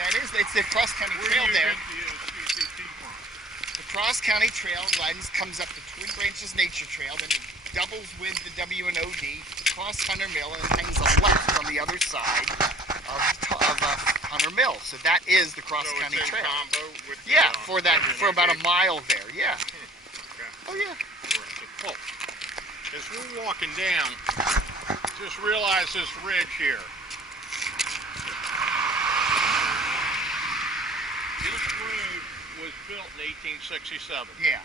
Yeah, it is. It's the cross-country trail there. The cross-county trail comes up to Twin Branches Nature Trail, then it doubles with the W&OD, across Hunter Mill, and hangs a left on the other side of Hunter Mill. So that is the cross-county trail. Combo with yeah, for about a mile there. Yeah. Okay. Oh yeah. Oh, as we're walking down, just realize this ridge here. This road was built in 1867. Yeah.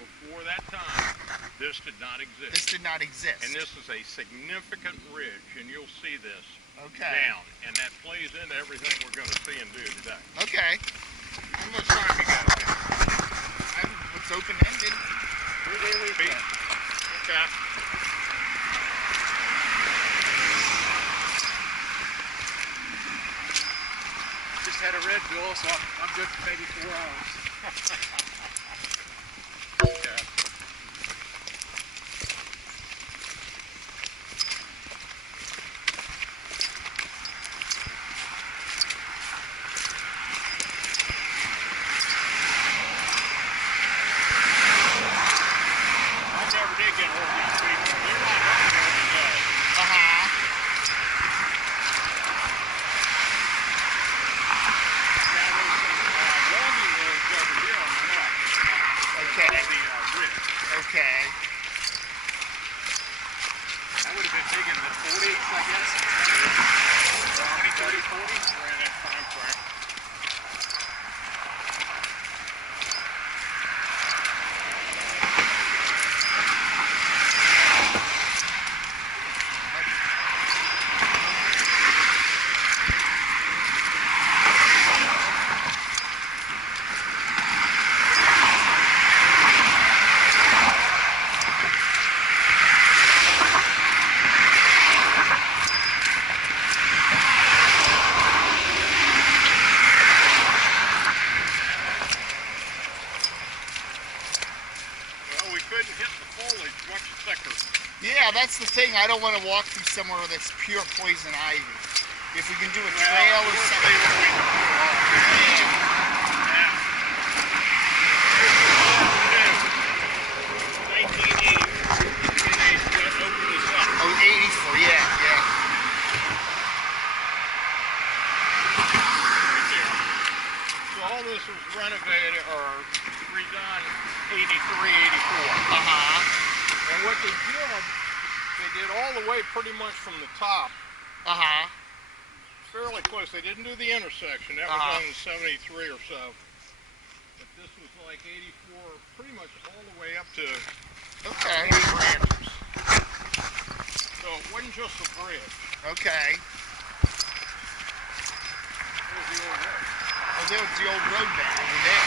Before that time, this did not exist. This did not exist. And this is a significant ridge, and you'll see this down. And that plays into everything we're going to see and do today. Okay. How much time you got there? It's open-ended. 3-day weekend. Okay. Just had a Red Bull, so I'm good for maybe 4 hours. Okay. I never did get hold of these people. They're not running every day. Okay. That would have been big in the 40s, I guess. 20, 30, 40s. We're in that time frame. Yeah, that's the thing. I don't want to walk through somewhere that's pure poison ivy. If we can do a trail or something. Oh, 84, yeah. So all this was renovated or redone 83, 84. And what they did all the way pretty much from the top. Fairly close. They didn't do the intersection. That was on 73 or so. But this was like 84, pretty much all the way up to Twin Branches. So it wasn't just a bridge. Okay. It was the old road. Oh, there was the old road there, over there.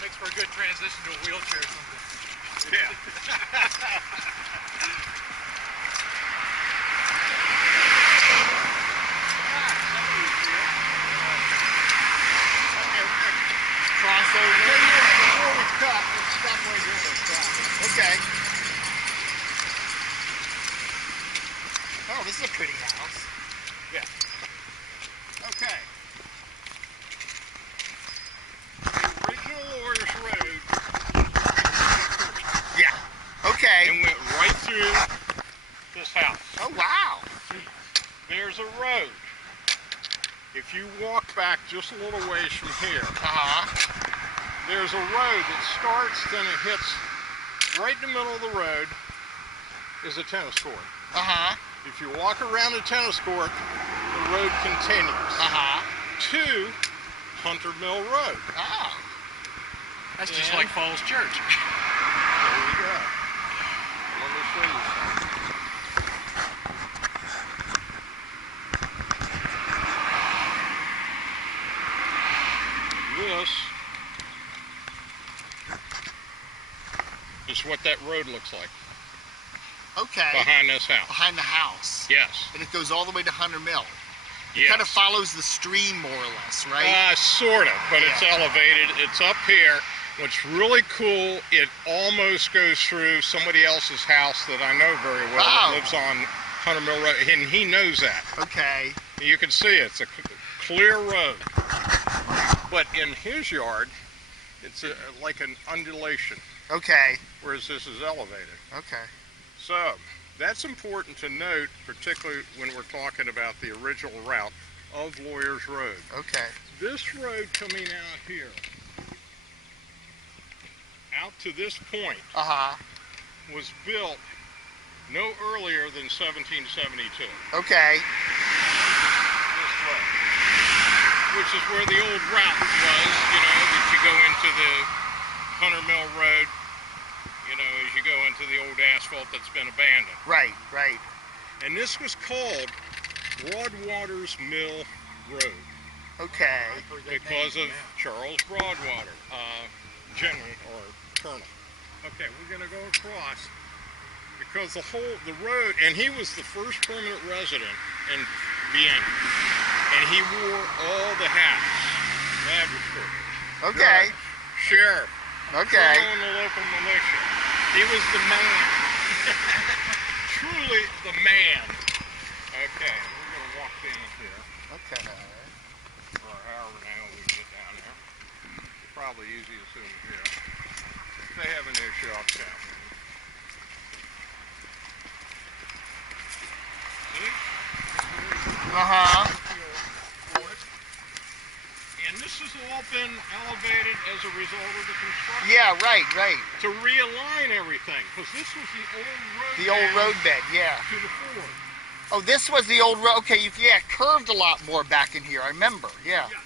Makes for a good transition to a wheelchair or something. Yeah. Crossover. Before we cut, let's stop right here and stop. Okay. Oh, this is a pretty house. Yeah. Okay. The original Lawyers Road. Yeah. Okay. And went right through this house. Oh, wow. There's a road. If you walk back just a little ways from here, there's a road that starts, then it hits right in the middle of the road is a tennis court. If you walk around the tennis court, the road continues to Hunter Mill Road. Oh. That's just like Falls Church. There you go. Let me show you something. is what that road looks like. Okay. Behind this house. Behind the house. Yes. And it goes all the way to Hunter Mill. It Yes. kind of follows the stream more or less, right? Sort of, but it's Yeah. elevated. It's up here. What's really cool, it almost goes through somebody else's house that I know very well that Oh. lives on Hunter Mill Road, and he knows that. Okay. You can see it. It's a clear road. But in his yard, it's like an undulation, Okay. whereas this is elevated. Okay. So, that's important to note, particularly when we're talking about the original route of Lawyers Road. Okay. This road coming out here, out to this point, Uh-huh. was built no earlier than 1772. Okay. This way. Which is where the old route was, you know, that you go into the Hunter Mill Road, you know, as you go into the old asphalt that's been abandoned. Right, right. And this was called Broadwater's Mill Road Okay. because of Charles Broadwater, general or colonel. Okay, we're gonna go across because the road, and he was the first permanent resident in Vienna, and he wore all the hats, magistrate, Okay. judge, sheriff, Okay. colonel in the local militia. He was the man, truly the man. Okay, we're gonna walk down here, Okay. or however the hell we can get down there. Probably easiest over here. They have an issue up town. Uh-huh. And this has all been elevated as a result of the construction. Yeah, right, right. To realign everything, because this was the old road. The old road bed, yeah. to the ford. Oh, this was the old road. Okay, yeah, it curved a lot more back in here. I remember, yeah. Yes. Here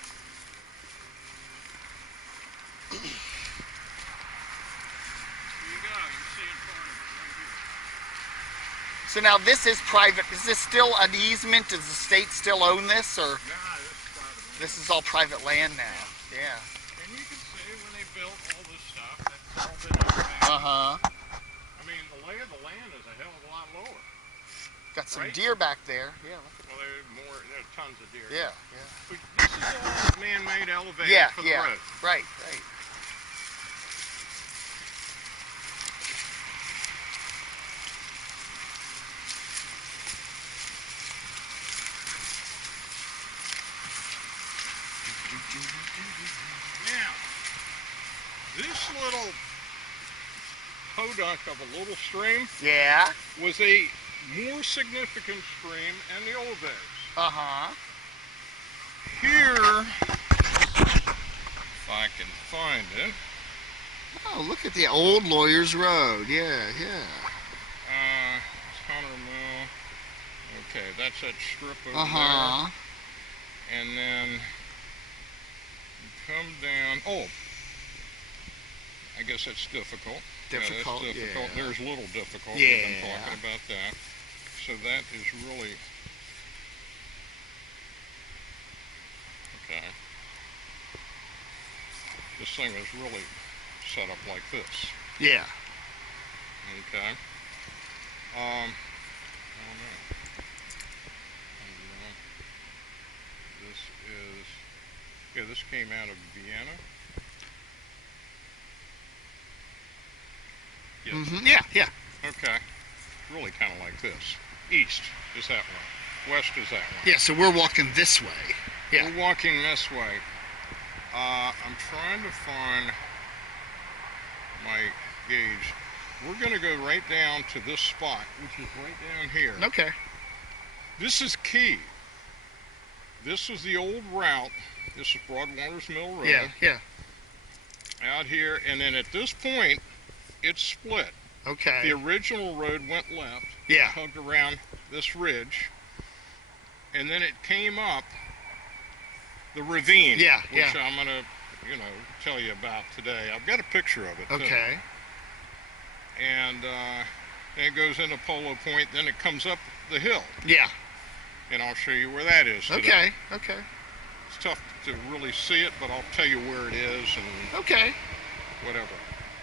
you go. You see it part of it right here. So now this is private. Is this still an easement? Does the state still own this, or Nah, this is private land. this is all private land now? Yeah. And you can see when they built all this stuff, that's all been elevated. Uh-huh. I mean, the lay of the land is a hell of a lot lower. Got some Right. deer back there. Yeah. Well, there's tons of deer. Yeah, yeah. But this is all man-made elevated Yeah, for the yeah. road. Right, right. Now, this little podunk of a little stream Yeah. was a more significant stream in the old days. Uh-huh. Here, if I can find it, Oh, look at the old Lawyers Road. Yeah, yeah. it's Hunter Mill. Okay, that's that strip over Uh-huh. there. And then you come down. Oh, I guess that's difficult. Difficult, Yeah, that's difficult. yeah. There's a little difficult. Yeah. We've been talking about that. So that is really okay. This thing is really set up like this. Yeah. Okay. I don't know. And, this is, yeah, this came out of Vienna. Yes. Mm-hmm. Yeah, yeah. Okay. Really kind of like this. East is that one. West is that one. Yeah, so we're walking this way. Yeah. We're walking this way. I'm trying to find my gauge. We're going to go right down to this spot, which is right down here. Okay. This is key. This was the old route. This is Broadwater's Mill Road. Yeah, yeah. Out here, and then at this point, it's split. Okay. The original road went left. Yeah. Hugged around this ridge, and then it came up the ravine. Yeah, which yeah. I'm gonna, tell you about today. I've got a picture of it. Too. Okay. And then it goes into Polo Pointe. Then it comes up the hill, Yeah. and I'll show you where that is today. Okay. Okay. It's tough to really see it, but I'll tell you where it is and Okay. whatever.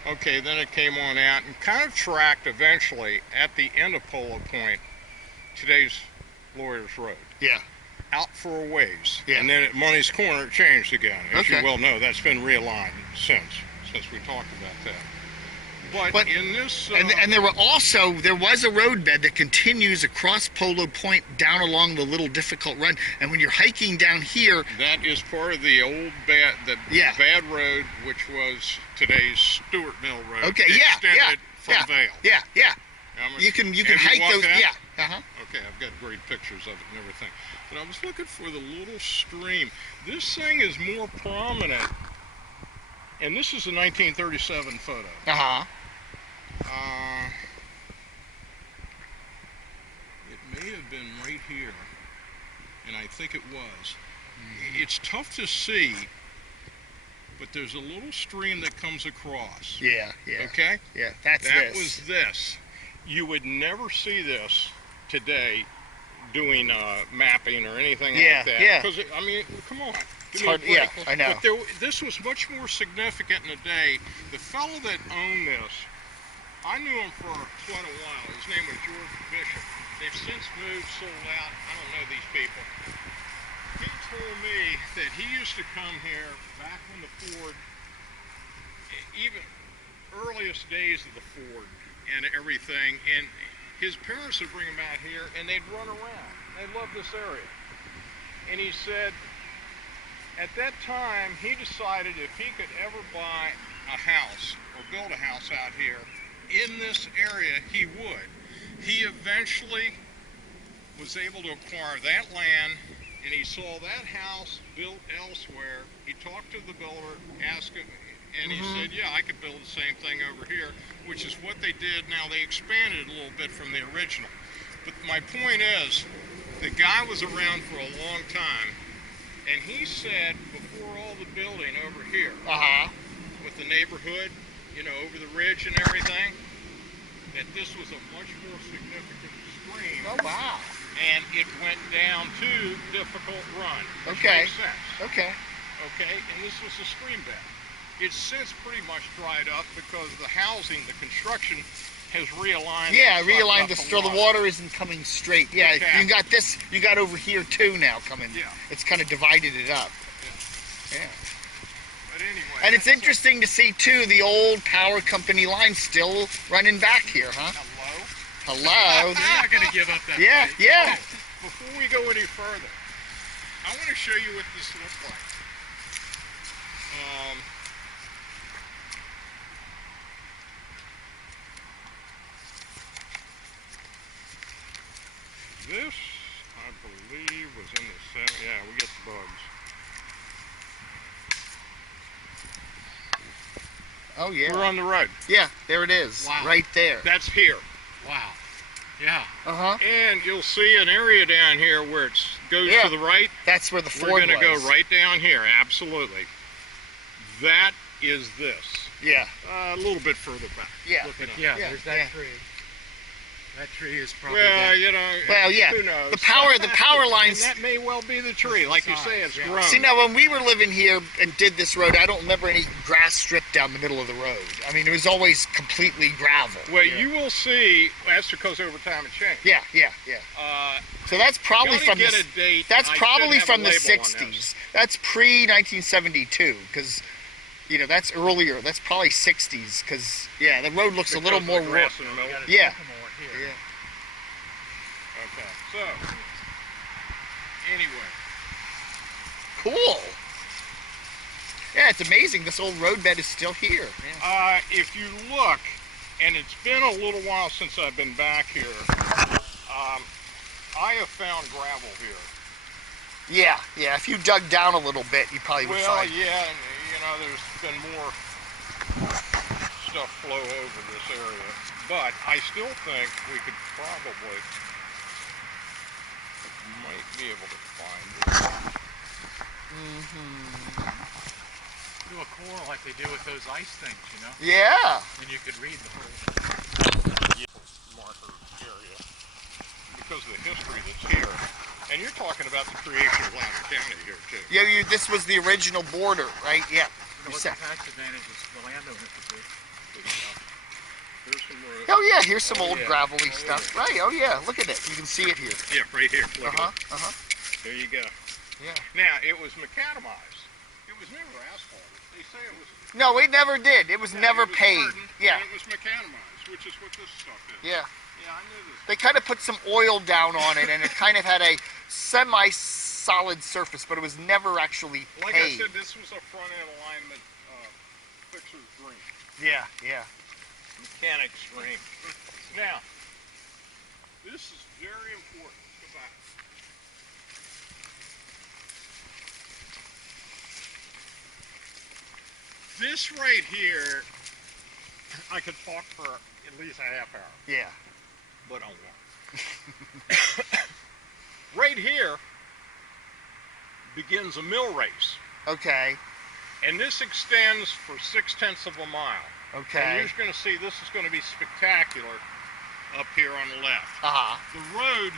Okay, then it came on out and kind of tracked eventually at the end of Polo Pointe, today's Lawyers Road. Yeah. Out for a ways. Yeah. And then at Money's Corner it changed again. As Okay. you well know, that's been realigned since we talked about that. But in this... and there was a roadbed that continues across Polo Pointe down along the Little Difficult Run. And when you're hiking down here... That is part of the old bad road, which was today's Stuart Mill Road. Okay, extended from Vale. Yeah. You can hike those... That? Yeah. Uh-huh. Okay, I've got great pictures of it and everything. But I was looking for the little stream. This thing is more prominent, and this is a 1937 photo. Uh-huh. It may have been right here, and I think it was. It's tough to see, but there's a little stream that comes across. Yeah. Okay? Yeah, that was this. You would never see this today doing mapping or anything like that. Yeah. Because, I mean, come on. It's hard, yeah, I know. But this was much more significant in the day. The fellow that owned this, I knew him for quite a while. His name was George Bishop. They've since moved, sold out. I don't know these people. He told me that he used to come here back when the Ford, even earliest days of the Ford and everything, and his parents would bring him out here and they'd run around. They loved this area. And he said at that time he decided if he could ever buy a house or build a house out here in this area, he would. He eventually was able to acquire that land, and he saw that house built elsewhere. He talked to the builder, asked him, and he said, yeah, I could build the same thing over here, which is what they did. Now they expanded a little bit from the original. But my point is, the guy was around for a long time, and he said before all the building over here, with the neighborhood, you know, over the ridge and everything, that this was a much more significant stream. Oh, wow. And it went down to Difficult Run. Okay. Makes sense. Okay. Okay, and this was a stream bed. It's since pretty much dried up because the housing, the construction has realigned. Yeah, realigned so the water isn't coming straight. Yeah, Okay. you got this, you got over here too now coming. Yeah. It's kind of divided it up. Yeah. But anyway. And it's interesting to see too the old power company line still running back here, huh? Hello. They're not going to give up that Yeah, fight. yeah. Before we go any further, I want to show you what this looks like. This, I believe, was in the center. Yeah, we get the bugs. Oh yeah. We're on the road. Yeah, there it is. Wow. Right there. That's here. Wow. Yeah. Uh-huh. And you'll see an area down here where it goes to the right. That's where the Ford We're going to was. go right down here, absolutely. That is this. Yeah. A little bit further back. Yeah. Looking up. Yeah, Yeah, there's that yeah. tree. That tree is probably Well, that. you know, Well, yeah. who knows? The power lines. And that may well be the tree. Like you say, it's Yeah. grown. See, now when we were living here and did this road, I don't remember any grass strip down the middle of the road. I mean, it was always completely gravel. Well, you will see, that's because over time it changed. Yeah. So that's probably Gotta from get the. a date. That's I should probably have from a the label on this. 60s. That's pre-1972, because, you know, that's earlier. That's probably 60s, because, yeah, the road looks a little more Because raw. of the grass in the middle. Yeah. Here. Okay, so, anyway. Cool. Yeah, it's amazing. This old roadbed is still here. Yeah. If you look, and it's been a little while since I've been back here, I have found gravel here. Yeah. If you dug down a little bit, you probably would Well, find. yeah, and, you know, there's been more stuff flow over this area, but I still think we could probably might be able to find it. Do a core like they do with those ice things, you know? Yeah. And you could read the whole Marker area because of the history that's here. And you're talking about the creation of Loudoun County here too. Yeah, this was the original border, right? Yeah. You know what the tax advantages the landowners would be. Here's some road. Oh yeah, here's some old yeah. gravelly Oh, stuff. yeah. Right, oh yeah, look at it. You can see it here. Yeah, right here. Look at it. Uh-huh. There you go. Yeah. Now, it was macadamized. It was never asphalted. They say it was... No, it never did. It was never it was paved. hardened, Yeah. And it was macadamized, which is what this stuff is. Yeah. Yeah, I knew this. They kind of put some oil down on it, and it kind of had a semi-solid surface, but it was never actually paved. Like I said, this was a front-end alignment fixer's dream. Yeah, yeah. Mechanic's dream. Now, this is very important. Go back. This right here, I could talk for at least a half hour, Yeah. but I won't. Right here begins a mill race, Okay. and this extends for 6/10 of a mile. And Okay. you're going to see this is going to be spectacular up here on the left. Uh-huh. The road,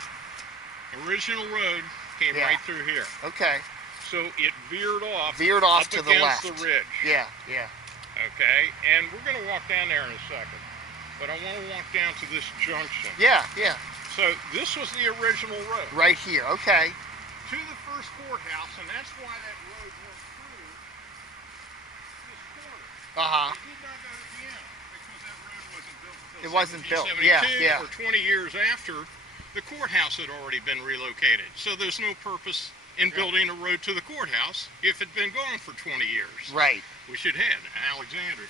original road, came Yeah. right through here. Okay. So it veered off Veered off up to the against left. the ridge. Yeah, yeah. Okay, and we're going to walk down there in a second. But I want to walk down to this junction. Yeah, yeah. So this was the original road. Right here. Okay. To the first courthouse, and that's why that road went through this corner. Uh-huh. It did not go to Vienna because that road wasn't built until It wasn't built. Yeah, 1772, yeah. or 20 years after the courthouse had already been relocated. So there's no purpose in building a road to the courthouse if it had been gone for 20 years. Right. Which it had, Alexandria.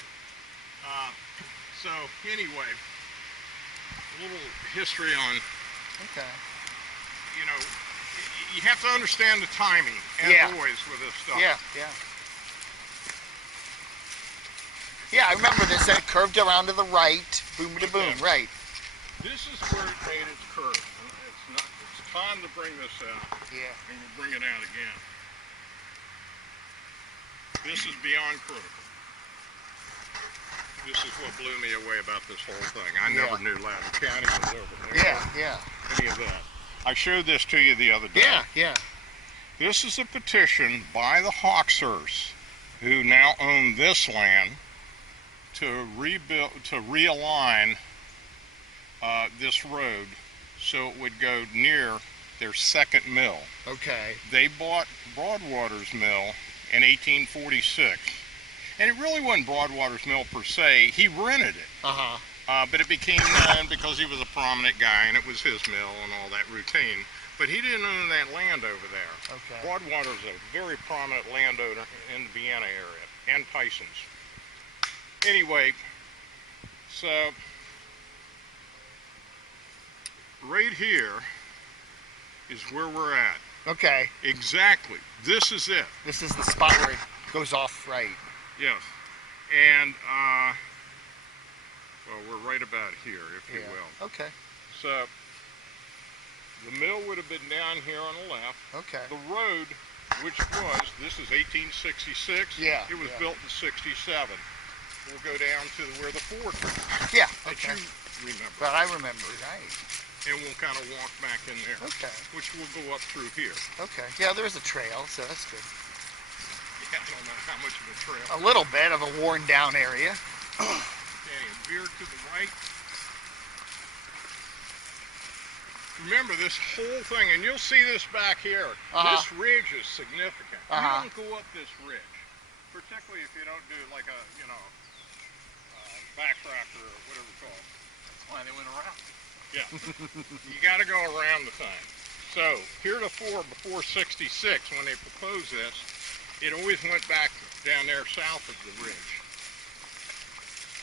So anyway, a little history on, Okay. you know, you have to understand the timing, as Yeah. always with this stuff. Yeah, yeah. Yeah, I remember this. It curved around to the right. Boom to boom. Okay. Right. This is where it made its curve. It's time to bring this out. Yeah. And we'll bring it out again. This is beyond critical. This is what blew me away about this whole thing. I never knew Loudoun County was over there. Yeah, yeah. Any of that. I showed this to you the other day. Yeah, yeah. This is a petition by the Hawksers, who now own this land, to realign this road so it would go near their second mill. Okay. They bought Broadwater's mill in 1846, and it really wasn't Broadwater's mill per se. He rented it, Uh-huh. but it became known because he was a prominent guy and it was his mill and all that routine. But he didn't own that land over there. Okay. Broadwater's a very prominent landowner in the Vienna area, and Tyson's. Anyway, so right here is where we're at. Okay. Exactly. This is it. This is the spot where it goes off right. Yes. And, well, we're right about here, if you will. Okay. So, the mill would have been down here on the left. Okay. The road, which was, this is 1866. Yeah, It was yeah. built in 67. We'll go down to where the ford was. Yeah. That Okay. you remember. But I remember. Right. And we'll kind of walk back in there. Okay. Which will go up through here. Okay. Yeah, there's a trail, so that's good. Yeah, I don't know how much of a trail. A little bit of a worn down area. Okay, and veer to the right. Remember this whole thing, and you'll see this back here. This ridge is significant. You don't go up this ridge, particularly if you don't do like a, you know, backcracker or whatever it's called. Why they went around? Yeah, you got to go around the thing. So heretofore, before '66, when they proposed this, it always went back down there south of the ridge.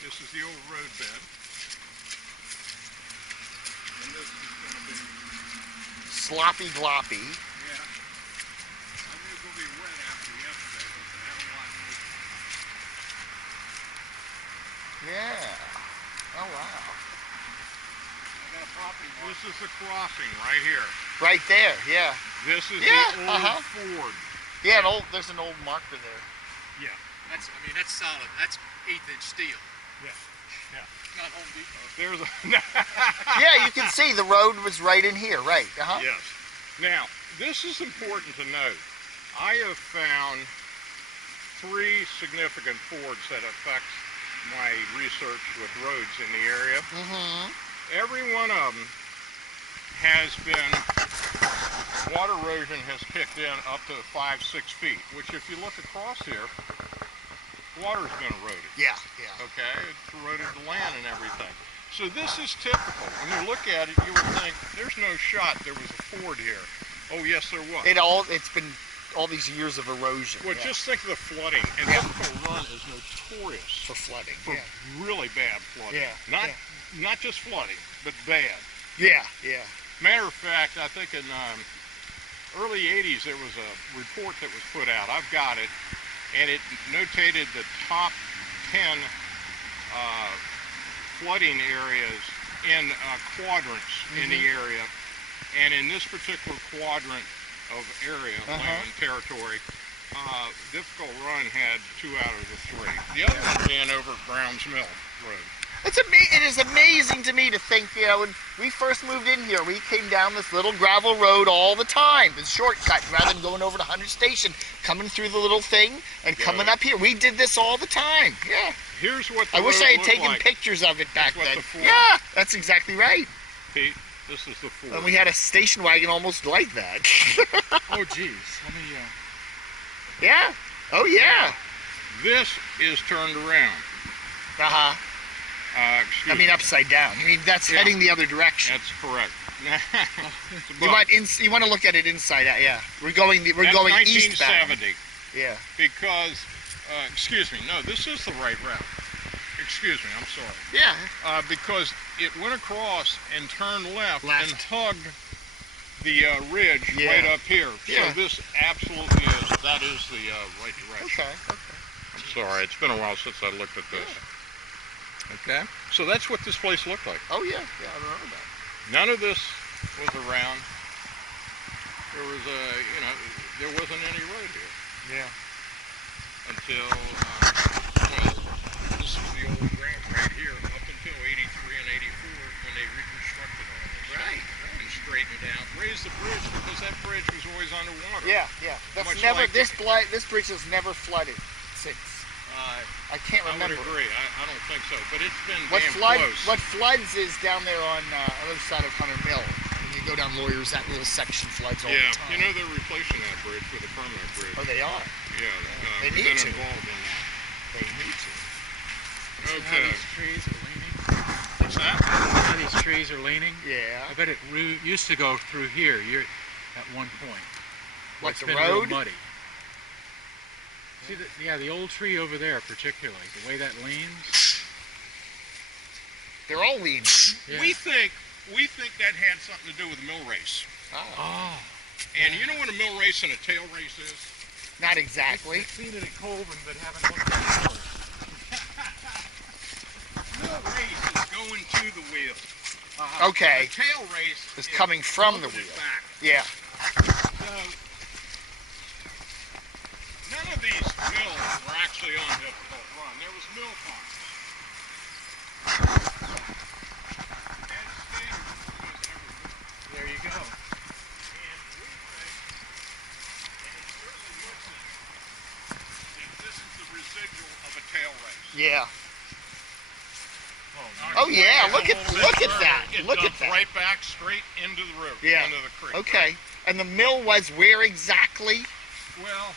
This is the old road bed. And this is going to be... Sloppy gloppy. Yeah. I knew it was going to be wet after yesterday, but they had a lot of moisture. Yeah. Oh, wow. I got a property mark. This is the crossing right here. Right there, yeah. This is Yeah, the old ford. Yeah, there's an old marker there. Yeah. That's, I mean, that's solid. That's 1/8-inch steel. Yeah. Yeah. Not Home Depot. There's a... Yeah, you can see the road was right in here, right? Yes. Now, this is important to note. I have found 3 significant fords that affect my research with roads in the area. Every one of them has been, water erosion has kicked in up to 5-6 feet, which if you look across here, water's been eroded. Yeah. Okay, it's eroded the land and everything. So this is typical. When you look at it, you would think, there's no shot there was a ford here. Oh yes, there was. It's been all these years of erosion. Well, just think of the flooding. And Difficult Run is notorious for flooding. For really bad flooding. Not just flooding, but bad. Yeah. Matter of fact, I think in early 80s there was a report that was put out. I've got it, and it notated the top 10 flooding areas in quadrants in the area. And in this particular quadrant of area, land, territory, Difficult Run had 2 out of the 3. The other one being over at Browns Mill Road. It is amazing to me to think, you know, when we first moved in here, we came down this little gravel road all the time, this shortcut, rather than going over to 100 Station, coming through the little thing and coming up here. We did this all the time. Yeah. Here's what the I wish road I had looked taken like. pictures of it back That's then. what the ford. Yeah, that's exactly right. Pete, this is the ford. And we had a station wagon almost like that. Oh, geez. Let me, Yeah. Oh, yeah. This is turned around. I mean, upside down. I mean, that's heading the other direction. That's correct. You want to look at it inside out. Yeah, we're going eastbound. 1970. Yeah. Because, excuse me, no, this is the right route. Excuse me, I'm sorry. Yeah. Because it went across and turned left. And hugged the ridge right up here. Yeah. So this absolutely is, that is the right direction. Okay. I'm sorry, it's been a while since I looked at this. Okay. So that's what this place looked like. Oh yeah, I remember that. None of this was around. There was there wasn't any road here. Yeah. Until, well, this is the old ramp right here, up until 83 and 84 when they reconstructed all this. Right. And straightened it out, raised the bridge because that bridge was always underwater. Yeah. That's Much never, like this bridge has never flooded since. I can't remember. I would agree. I don't think so, but it's been What close. floods is down there on the other side of Hunter Mill. When you go down Lawyers, that little section floods all the time. You know they're replacing that bridge with a permanent bridge. Oh, they are? Yeah, They we've need been to. involved in that. They need to. Okay. these trees are leaning. What's that? How these trees are leaning. Yeah. I bet it used to go through here. At one point. What, It's the been road? real muddy. See, the old tree over there, particularly the way that leans. They're all leaning. Yeah. We think that had something to do with the mill race. Oh. And you know what a mill race and a tail race is? Not exactly. I've seen it at Colvin, but haven't looked at it before. Mill race is going to the wheel. Okay. The tail race Is coming from the moving it wheel. back. Yeah. So, none of these mills were actually on Difficult Run. There was mill farms. And standard was everywhere. There you go. And we think, and it certainly looks like, that this is the residual of a tail race. Yeah. Oh yeah, look at that. It Look at dumps that. right back straight into the river, Yeah. into the creek. Okay. And the mill was where exactly? Well,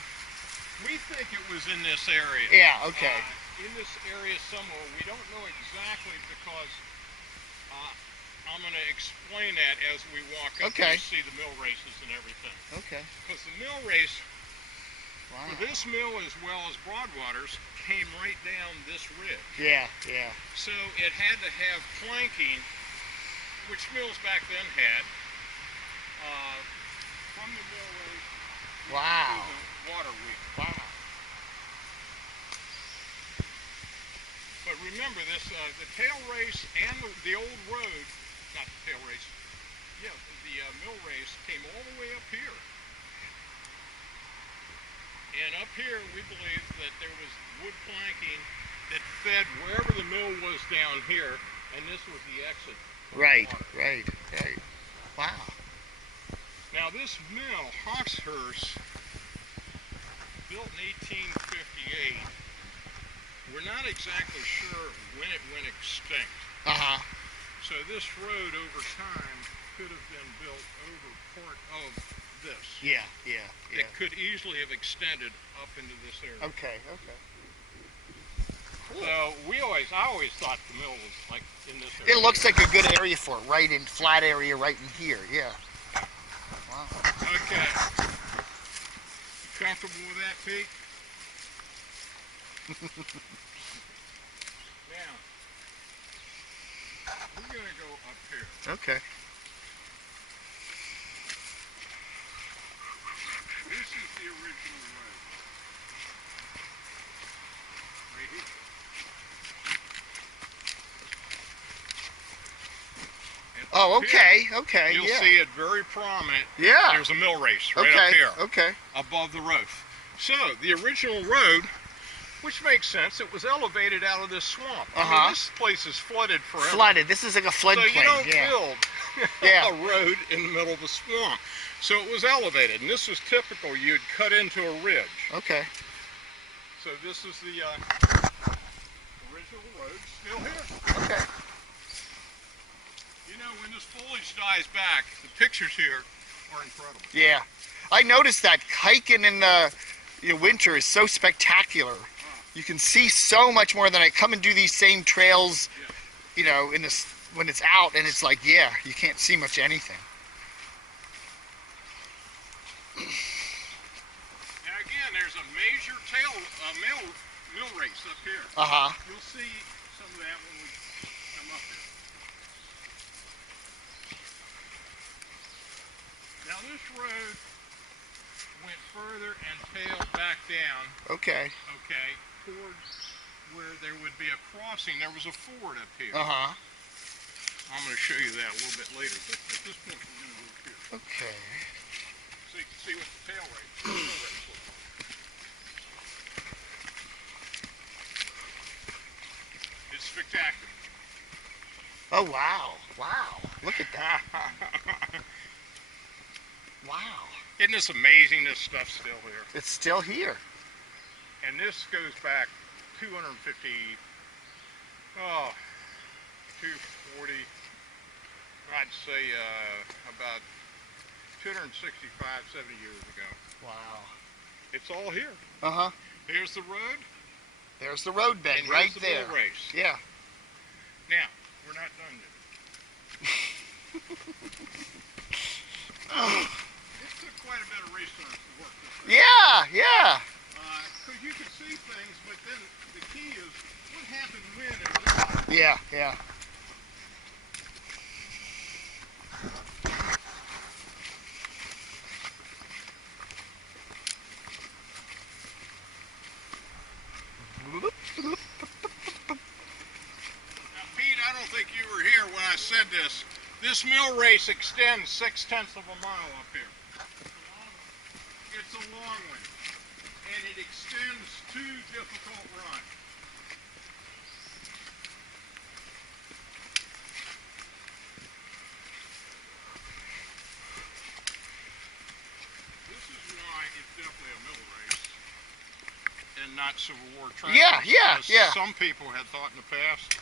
we think it was in this area. Yeah, okay. In this area somewhere. We don't know exactly because I'm going to explain that as we walk up Okay. and see the mill races and everything. Okay. Because the mill race, Wow. for this mill as well as Broadwater's, came right down this ridge. Yeah. So it had to have planking, which mills back then had, from the mill race Wow. to the water wheel. Wow. But remember this, the tail race and the old road, not the tail race, yeah, the mill race came all the way up here. And up here we believe that there was wood planking that fed wherever the mill was down here, and this was the exit. Right. Wow. Now this mill, Hawkshurst, built in 1858, we're not exactly sure when it went extinct. Uh-huh. So this road over time could have been built over part of this. Yeah, yeah, yeah. It could easily have extended up into this area. Okay, okay. Cool. So I always thought the mill was like in this area. It looks like a good area for it, right in flat area, right in here. Yeah. Wow. Okay. You comfortable with that, Pete? Now, we're going to go up here. Okay. This is the original road. Right here. Oh, okay, okay, You'll yeah. see it very prominent. Yeah. There's a mill race right Okay, up here. okay. Above the road. So, the original road, which makes sense, it was elevated out of this swamp. I mean, this place is flooded forever. Flooded. This is like a floodplain. So you don't yeah. build Yeah. a road in the middle of a swamp. So it was elevated, and this was typical. You'd cut into a ridge. Okay. So this is the original road still here. Okay. You know, when this foliage dies back, the pictures here are incredible. Yeah. I noticed that hiking in the winter is so spectacular. You can see so much more than I come and do these same trails, you know, in this when it's out, and it's like, yeah, you can't see much anything. Now again, there's a major mill race up here. Uh-huh. You'll see some of that when we come up there. Now this road went further and tailed back down. Okay. Okay, towards where there would be a crossing. There was a ford up here. Uh-huh. I'm going to show you that a little bit later, but at this point we're going to go up here. Okay. So you can see what the mill race looks like. It's spectacular. Oh, wow. Wow. Look at that. Wow. Isn't this amazing, this stuff's still here? It's still here. And this goes back 250, 240, I'd say about 265, 70 years ago. Wow. It's all here. Uh-huh. Here's the road. There's the road bed And right here's the there. mill race. Yeah. Now, we're not done yet. It took quite a bit of research to work this out. Yeah, yeah. Because you can see things, but then the key is what happened when and why. Yeah, yeah. Now, Pete, I don't think you were here when I said this. This mill race extends 0.6 of a mile up here. It's a long one, and it extends to difficult run. This is why it's definitely a mill race and not Civil War traffic. Yeah, yeah, As yeah. some people had thought in the past,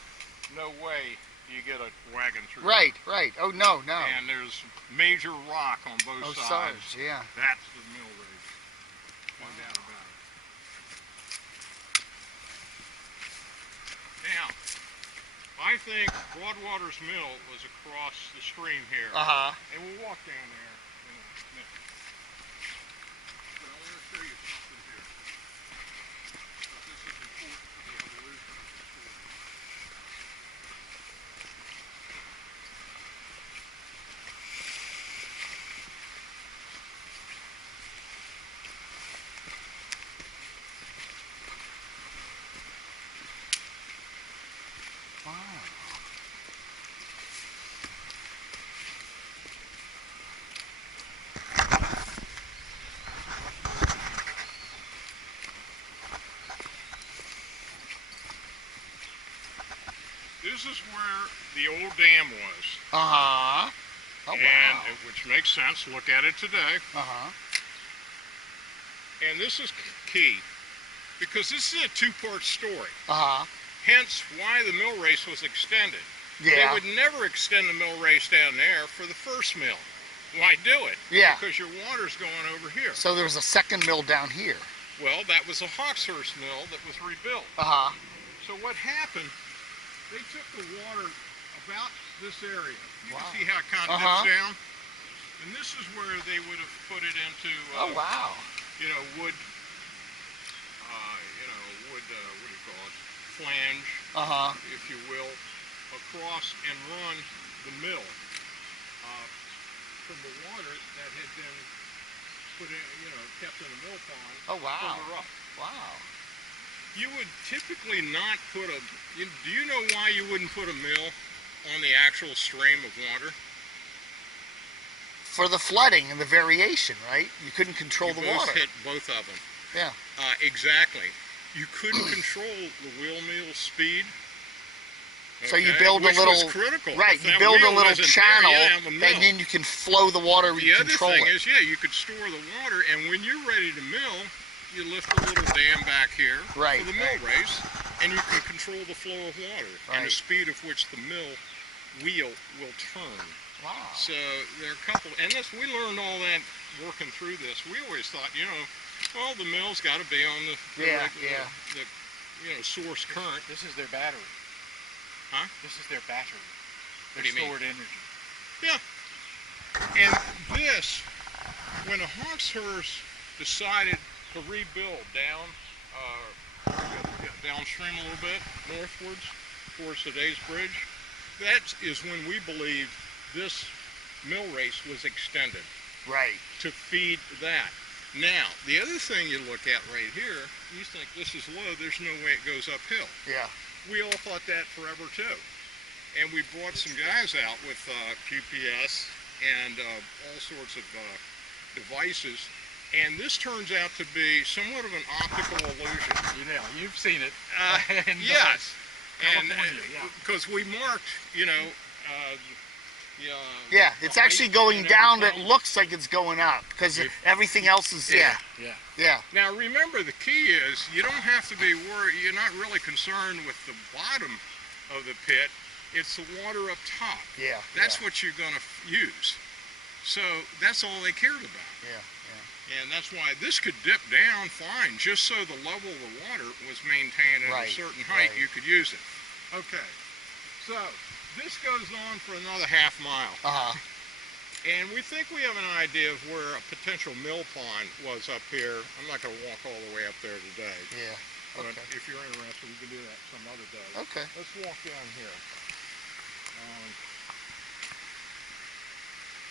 no way you get a wagon through. Right, right. Oh, no, no. And there's major rock on both sides. Yeah. That's the mill race. No doubt about it. Now, I think Broadwater's Mill was across the stream here. Uh-huh. And we'll walk down there in a minute. But I want to show you something here. Because this is important for the evolution of the story. Wow. This is where the old dam was. Uh-huh. Oh, wow. Which makes sense. Look at it today. Uh-huh. And this is key. because this is a two-part story. Uh-huh. Hence why the mill race was extended. Yeah. They would never extend the mill race down there for the first mill. Why do it? Yeah. Because your water's going over here. So there was a second mill down here. Well, that was a Hawkshurst mill that was rebuilt. Uh-huh. So what happened, they took the water about this area. You Wow. can see how it kind of dips down. And this is where they would have put it into, Oh, wow. you know, wood, what do you call it, flange, Uh-huh. if you will, across and run the mill from the water that had been put in, you know, kept in the mill pond. Oh, wow. Further up. Wow. You would typically not put a, do you know why you wouldn't put a mill on the actual stream of water? For the flooding and the variation, right? You couldn't control the both water. hit both of them. Yeah. Exactly. You couldn't control the wheel mill speed. So you okay, build a which little, was critical. right? If You that build a wheel little wasn't channel, there, yeah, the mill. and then you can flow the water. The You other control thing it. is, yeah, you could store the water, and when you're ready to mill, you lift a little dam back here Right, for the mill race, and you can control the flow of water and the Right. speed of which the mill wheel will turn. Wow. So there are a couple, and this, we learned all that working through this. We always thought, you know, well, the mill's got to be on the you know, source current. This is their battery. Huh? This is their battery. What Their do you mean? stored energy. Yeah. And this, when the Hawkshurst decided to rebuild downstream a little bit, northwards, towards today's bridge, that is when we believe this mill race was extended Right. to feed that. Now, the other thing you look at right here, you think this is low, there's no way it goes uphill. Yeah. We all thought that forever too. And we brought some guys out with QPS and all sorts of devices. And this turns out to be somewhat of an optical illusion. You know, you've seen it. in, Yes. And California, yeah. because we marked, you know, Yeah, it's the actually height going and down. It everything. looks like it's going up because everything else is Yeah. yeah. Now remember, the key is you don't have to be worried. You're not really concerned with the bottom of the pit. It's the water up top. Yeah. That's what you're going to use. So that's all they cared about. Yeah. And that's why this could dip down fine, just so the level of the water was maintained at Right, a certain height, right. you could use it. Okay, so this goes on for another half mile. Uh-huh. And we think we have an idea of where a potential mill pond was up here. I'm not going to walk all the way up there today. Yeah. But Okay. if you're interested, we can do that some other day. Okay. Let's walk down here.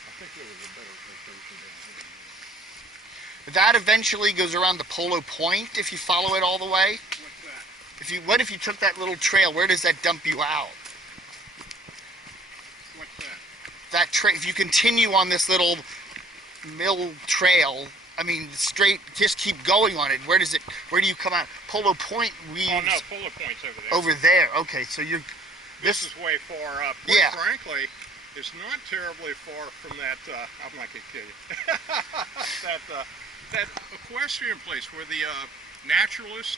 I think there was a better location down here. That eventually goes around the Polo Pointe if you follow it all the way. What's that? What if you took that little trail? Where does that dump you out? What's that? That trail. If you continue on this little mill trail, I mean straight, just keep going on it. Where does it? Where do you come out? Polo Pointe weaves Oh no, Polo Pointe's over there. over there. Okay, so you're. This is way far up. Yeah. Quite frankly, it's not terribly far from that. I'm not gonna kill you. that equestrian place where the naturalists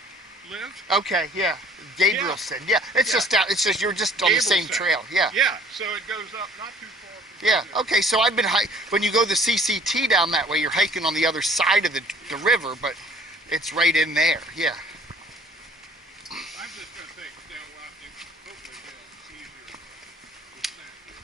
lived. Okay, yeah. Gabrielson. Yeah, it's Yeah. just out. It's just you're just on the same Gabrielson. trail. Yeah. Yeah. So it goes up, not too far. From Yeah. here. Okay, so I've been when you go the CCT down that way, you're hiking on the other side of the river, but it's right in there. Yeah. I'm just gonna take it down where I think hopefully it's easier to descend here.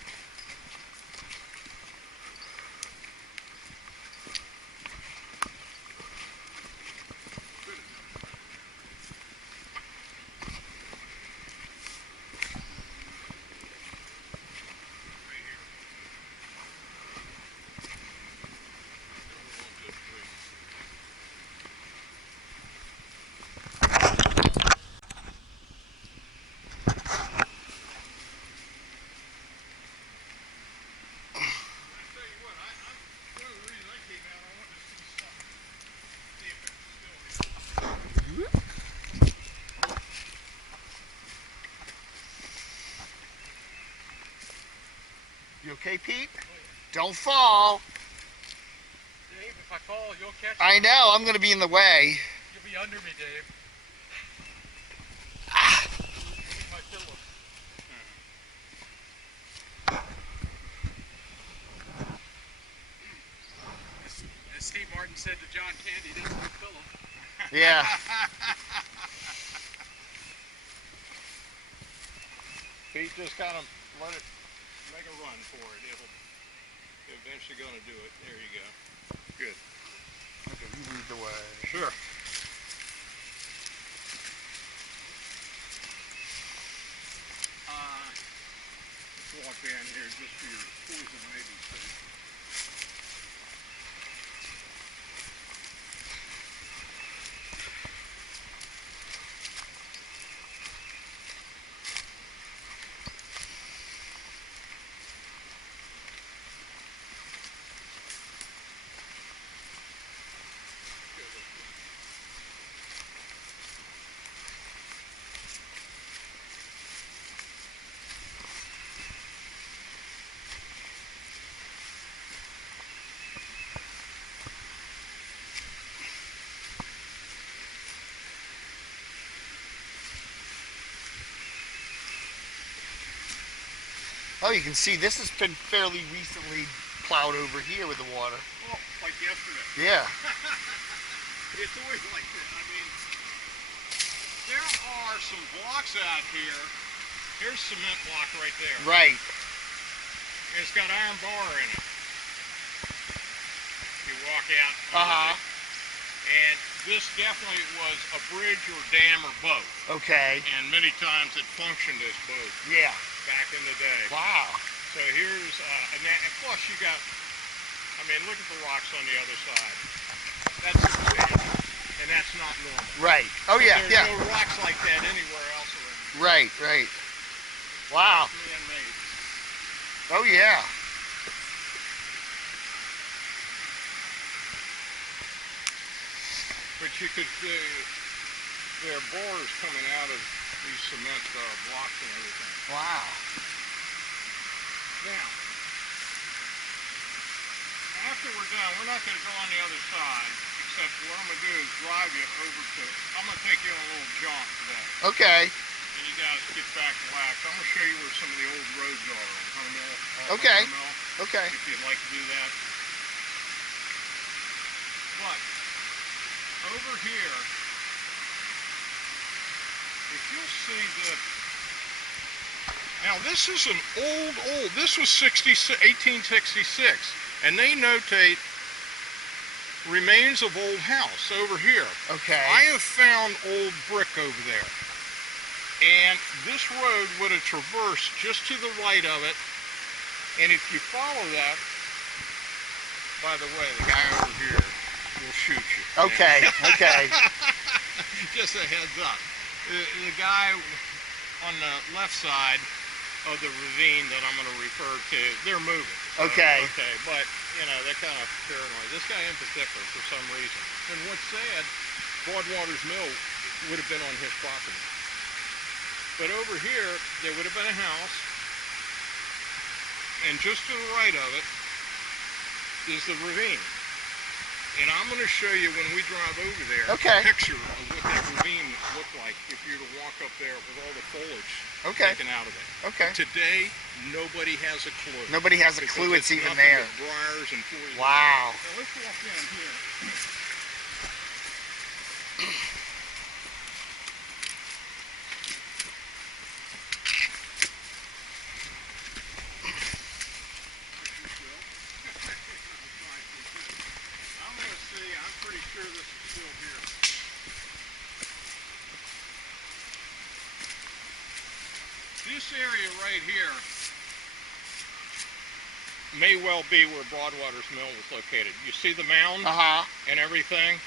You okay, Pete? Don't fall. Dave, if I fall, you'll catch me. I know. I'm going to be in the way. You'll be under me, Dave. and said to John Candy, "That's my pillow." Yeah. Pete, just kind of let it make a run for it. It'll eventually going to do it. There you go. Good. Okay, you lead the way. Sure. Let's walk down here just for your poison ivy sake. Oh, you can see this has been fairly recently plowed over here with the water. Oh, like yesterday. Yeah. It's always like this. I mean, there are some blocks out here. Here's cement block right there. Right. And it's got iron bar in it. You walk out. And this definitely was a bridge or dam or both. Okay. And many times it functioned as both. Yeah. Back in the day. Wow. So here's, and plus you got, I mean, look at the rocks on the other side. That's substantial, and that's not normal. Right. Oh, yeah, There's yeah. no rocks like that anywhere else around. Right, right. Wow. Man-made. Oh, yeah. But you could see there are bores coming out of these cement blocks and everything. Wow. Now, after we're done, we're not going to go on the other side, except what I'm going to do is drive you over to, I'm going to take you on a little jaunt today. Okay. And you guys get back relaxed. I'm going to show you where some of the old roads are on Hunter Mill. Okay. Hunter Mill, Okay. if you'd like to do that. But, over here, if you'll see the, now this is an old, this was 1866, and they notate remains of old house over here. Okay. I have found old brick over there. And this road would have traversed just to the right of it, and if you follow that, by the way, the guy over here will shoot you. Okay, okay. Just a heads up. The guy on the left side of the ravine that I'm going to refer to, they're moving. Okay. Okay, but, you know, they're kind of paranoid. This guy in particular, for some reason. And what's sad, Broadwater's Mill would have been on his property. But over here, there would have been a house, and just to the right of it is the ravine. And I'm going to show you when we drive over there a picture of what that ravine looked like if you were to walk up there with all the foliage taken out of it. Okay. Today, nobody has a clue. Nobody has a clue it's even nothing there. but briars and poison. Wow. Now let's walk down here. I'm pretty sure this is still here. This area right here may well be where Broadwater's Mill was located. You see the mound and everything?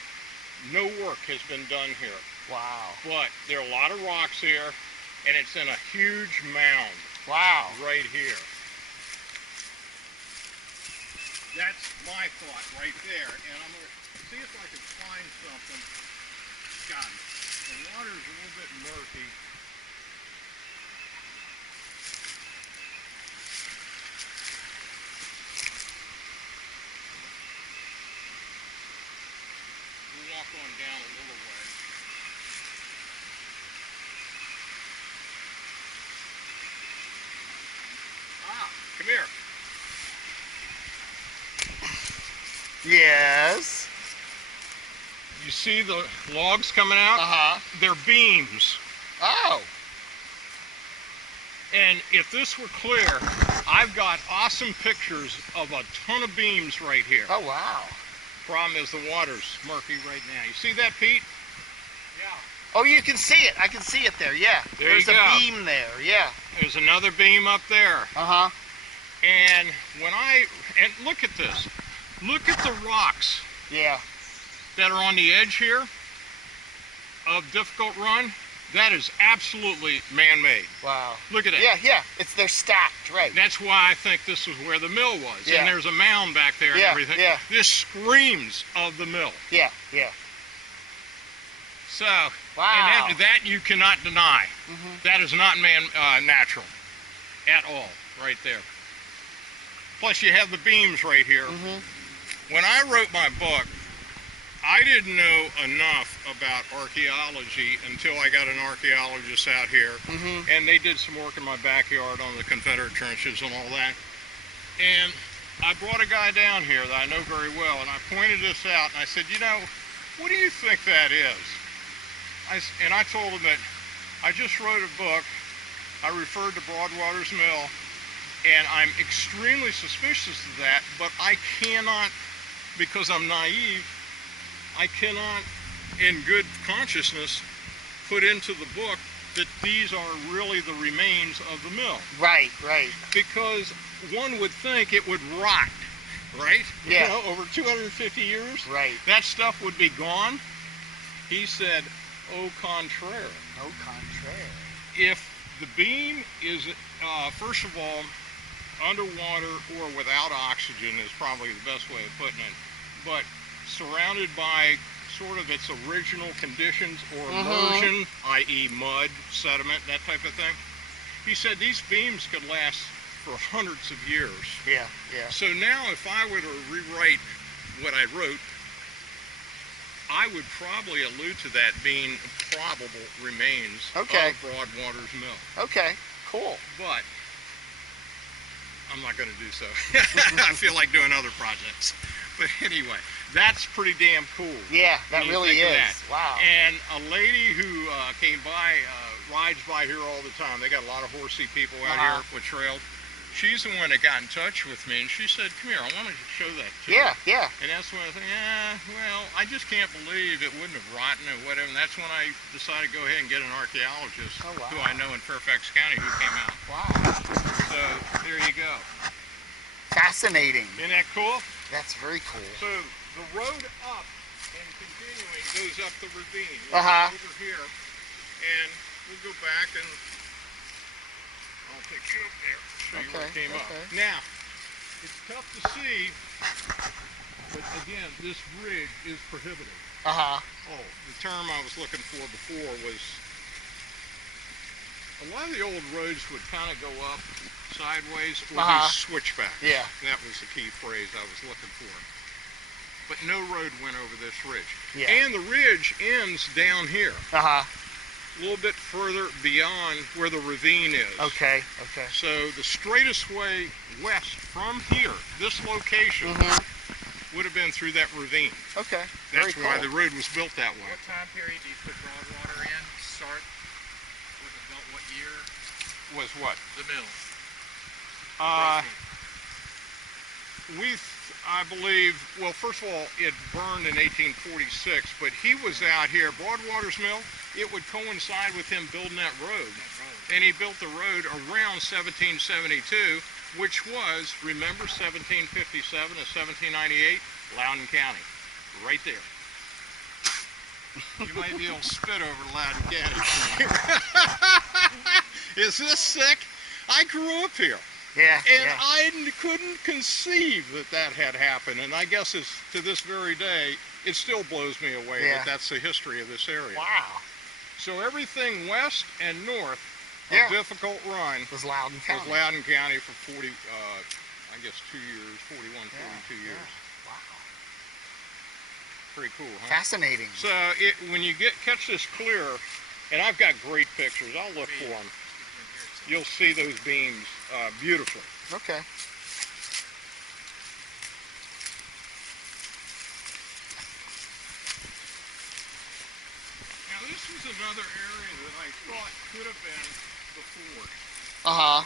No work has been done here. Wow. But there are a lot of rocks here, and it's in a huge mound. Wow. Right here. That's my thought right there, and I'm going to see if I can find something. God, the water's a little bit murky. We'll walk on down a little way. Ah, come here. Yes. You see the logs coming out? Uh-huh. They're beams. Oh. And if this were clear, I've got awesome pictures of a ton of beams right here. Oh, wow. Problem is the water's murky right now. You see that, Pete? Yeah. Oh, you can see it. I can see it there, yeah. There There's you a go. beam there, yeah. There's another beam up there. Uh-huh. And and look at this. Look at the rocks Yeah. that are on the edge here of Difficult Run. That is absolutely man-made. Wow. Look at it. Yeah, yeah. They're stacked, right. That's why I think this was where the mill was. Yeah. And there's a mound back there and Yeah, everything. yeah. This screams of the mill. Yeah, yeah. So, Wow. and that you cannot deny. That is not natural at all, right there. Plus you have the beams right here. When I wrote my book, I didn't know enough about archaeology until I got an archaeologist out here, and they did some work in my backyard on the Confederate trenches and all that. And I brought a guy down here that I know very well, and I pointed this out, and I said, you know, what do you think that is? And I told him that I just wrote a book, I referred to Broadwater's Mill, and I'm extremely suspicious of that, but I cannot, because I'm naive, I cannot, in good consciousness, put into the book that these are really the remains of the mill. Right, right. Because one would think it would rot, right? Yeah. You know, over 250 years, Right. that stuff would be gone. He said, au contraire. Au contraire. If the beam is, first of all, underwater or without oxygen is probably the best way of putting it, but surrounded by sort of its original conditions or immersion, i.e. mud, sediment, that type of thing. He said these beams could last for hundreds of years. Yeah, yeah. So now if I were to rewrite what I wrote, I would probably allude to that being probable remains of Broadwater's Mill. Okay, cool. But I'm not going to do so. I feel like doing other projects. But anyway, that's pretty damn cool. Yeah, that really is. Wow. And a lady who came by, rides by here all the time. They got a lot of horsey people out here with trails. She's the one that got in touch with me, and she said, come here, I want to show that to you. Yeah, yeah. And that's when I thought, well, I just can't believe it wouldn't have rotten or whatever. And that's when I decided to go ahead and get an archaeologist who I know in Fairfax County who came out. Wow. So there you go. Fascinating. Isn't that cool? That's very cool. So the road up and continuing goes up the ravine. Over here, and we'll go back and I'll take you up there. Show you where it came up. Now, it's tough to see, but again, this ridge is prohibitive. Oh, the term I was looking for before was, a lot of the old roads would kind of go up sideways or be switchbacks. Yeah. That was the key phrase I was looking for. But no road went over this ridge. Yeah. And the ridge ends down here. A little bit further beyond where the ravine is. Okay, okay. So the straightest way west from here, this location, would have been through that ravine. Okay. That's why the road was built that way. What time period do you put Broadwater in? Start? Was it built what year? Was what? The mill. I believe, well, first of all, it burned in 1846, but he was out here, Broadwater's Mill, it would coincide with him building that road. And he built the road around 1772, which was, remember 1757 to 1798? Loudoun County, right there. You might be able to spit over Loudoun County. Is this sick? I grew up here. Yeah, and I couldn't conceive that that had happened, and I guess it's, to this very day, it still blows me away that that's the history of this area. Wow. So everything west and north of Difficult Run was Loudoun County. Was Loudoun County for 40, I guess 2 years, 41, 42 years. Wow. Pretty cool, huh? Fascinating. So when you catch this clear, and I've got great pictures, I'll look for them. You'll see those beams beautifully. Okay. is another area that I thought could have been the ford. Uh-huh.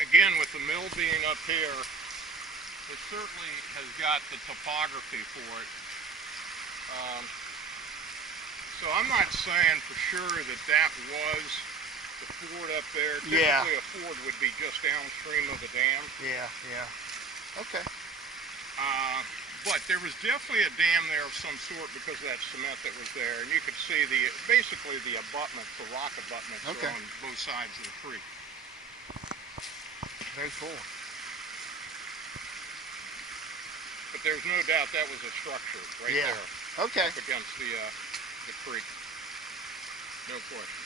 Again, with the mill being up here, it certainly has got the topography for it. So I'm not saying for sure that that was the ford up there. Yeah. Typically a ford would be just downstream of the dam. Yeah, yeah. Okay. But there was definitely a dam there of some sort because of that cement that was there. And you could see basically the abutments, the rock abutments are on both sides of the creek. Very cool. But there's no doubt that was a structure right there. Okay. Up against the creek. No question.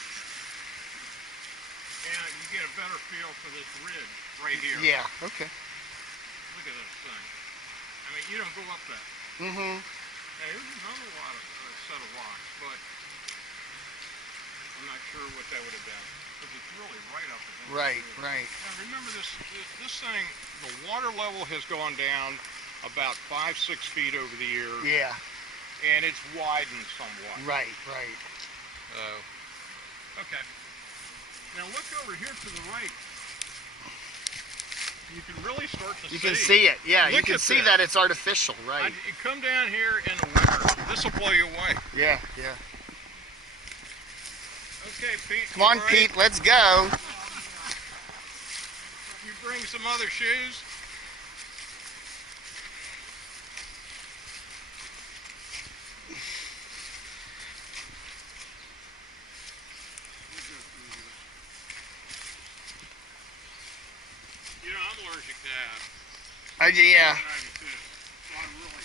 And you get a better feel for this ridge right here. Yeah, okay. Look at this thing. I mean, you don't go up that. Mm-hmm. Now, here's another set of rocks, but I'm not sure what that would have been. Because it's really right up against Right, the right. Now, remember this thing, the water level has gone down about 5-6 feet over the years. Yeah. And it's widened somewhat. Right, right. Okay. Now look over here to the right. You can really start to see. You can see it. Yeah, you Look can at see this. that it's artificial, right? You come down here in the winter. This will blow you away. Yeah, yeah. Okay, Pete. Come on, Pete, let's go. You bring some other shoes. You know, I'm allergic to that. Yeah. So I'm really,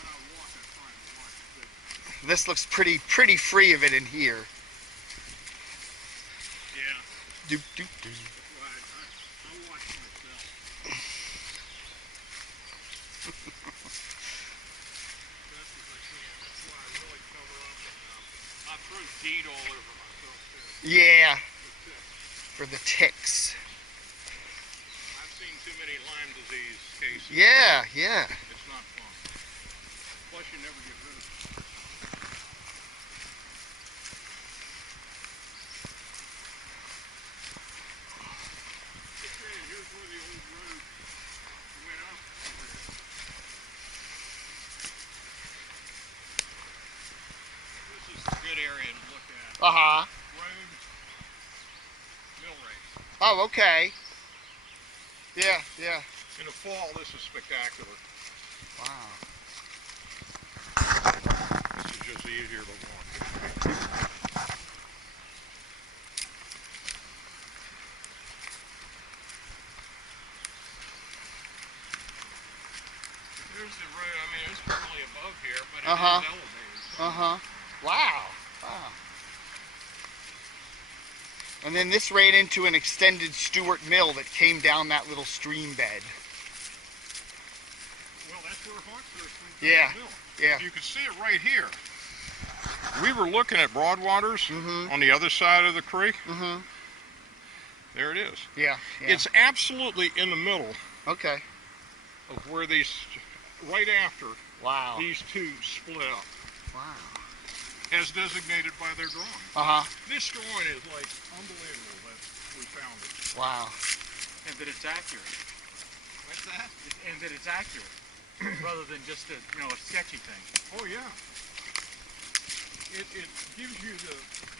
when I walk, I try and watch it. This looks pretty free of it in here. Yeah. Doop, doop, doop. I watch myself. Best as I can. That's why I really cover up. And, I throw DEET all over myself too. Yeah, The tick. for the ticks. I've seen too many Lyme disease cases. Yeah, yeah. It's not fun. Plus, you never get rid of it. Here's where the old road went up. This is a good area to look at. Uh-huh. Road, mill race. Oh, okay. Yeah, yeah. In the fall, this is spectacular. Wow. This is just easier to walk. There's the road. I mean, it's currently above here, but it is elevated. Uh-huh. Wow. Wow. And then this ran into an extended Stuart Mill that came down that little stream bed. Well, that's where Hawkshurst went. Yeah. Yeah. You can see it right here. We were looking at Broadwaters on the other side of the creek. Mm-hmm. There it is. Yeah, yeah. It's absolutely in the middle Okay. of where these, right after Wow. these two split up, Wow. as designated by their drawing. Uh-huh. This drawing is like unbelievable that we found it. Wow. And that it's accurate. What's that? And that it's accurate. Rather than just a, you know, a sketchy thing. Oh yeah. It gives you the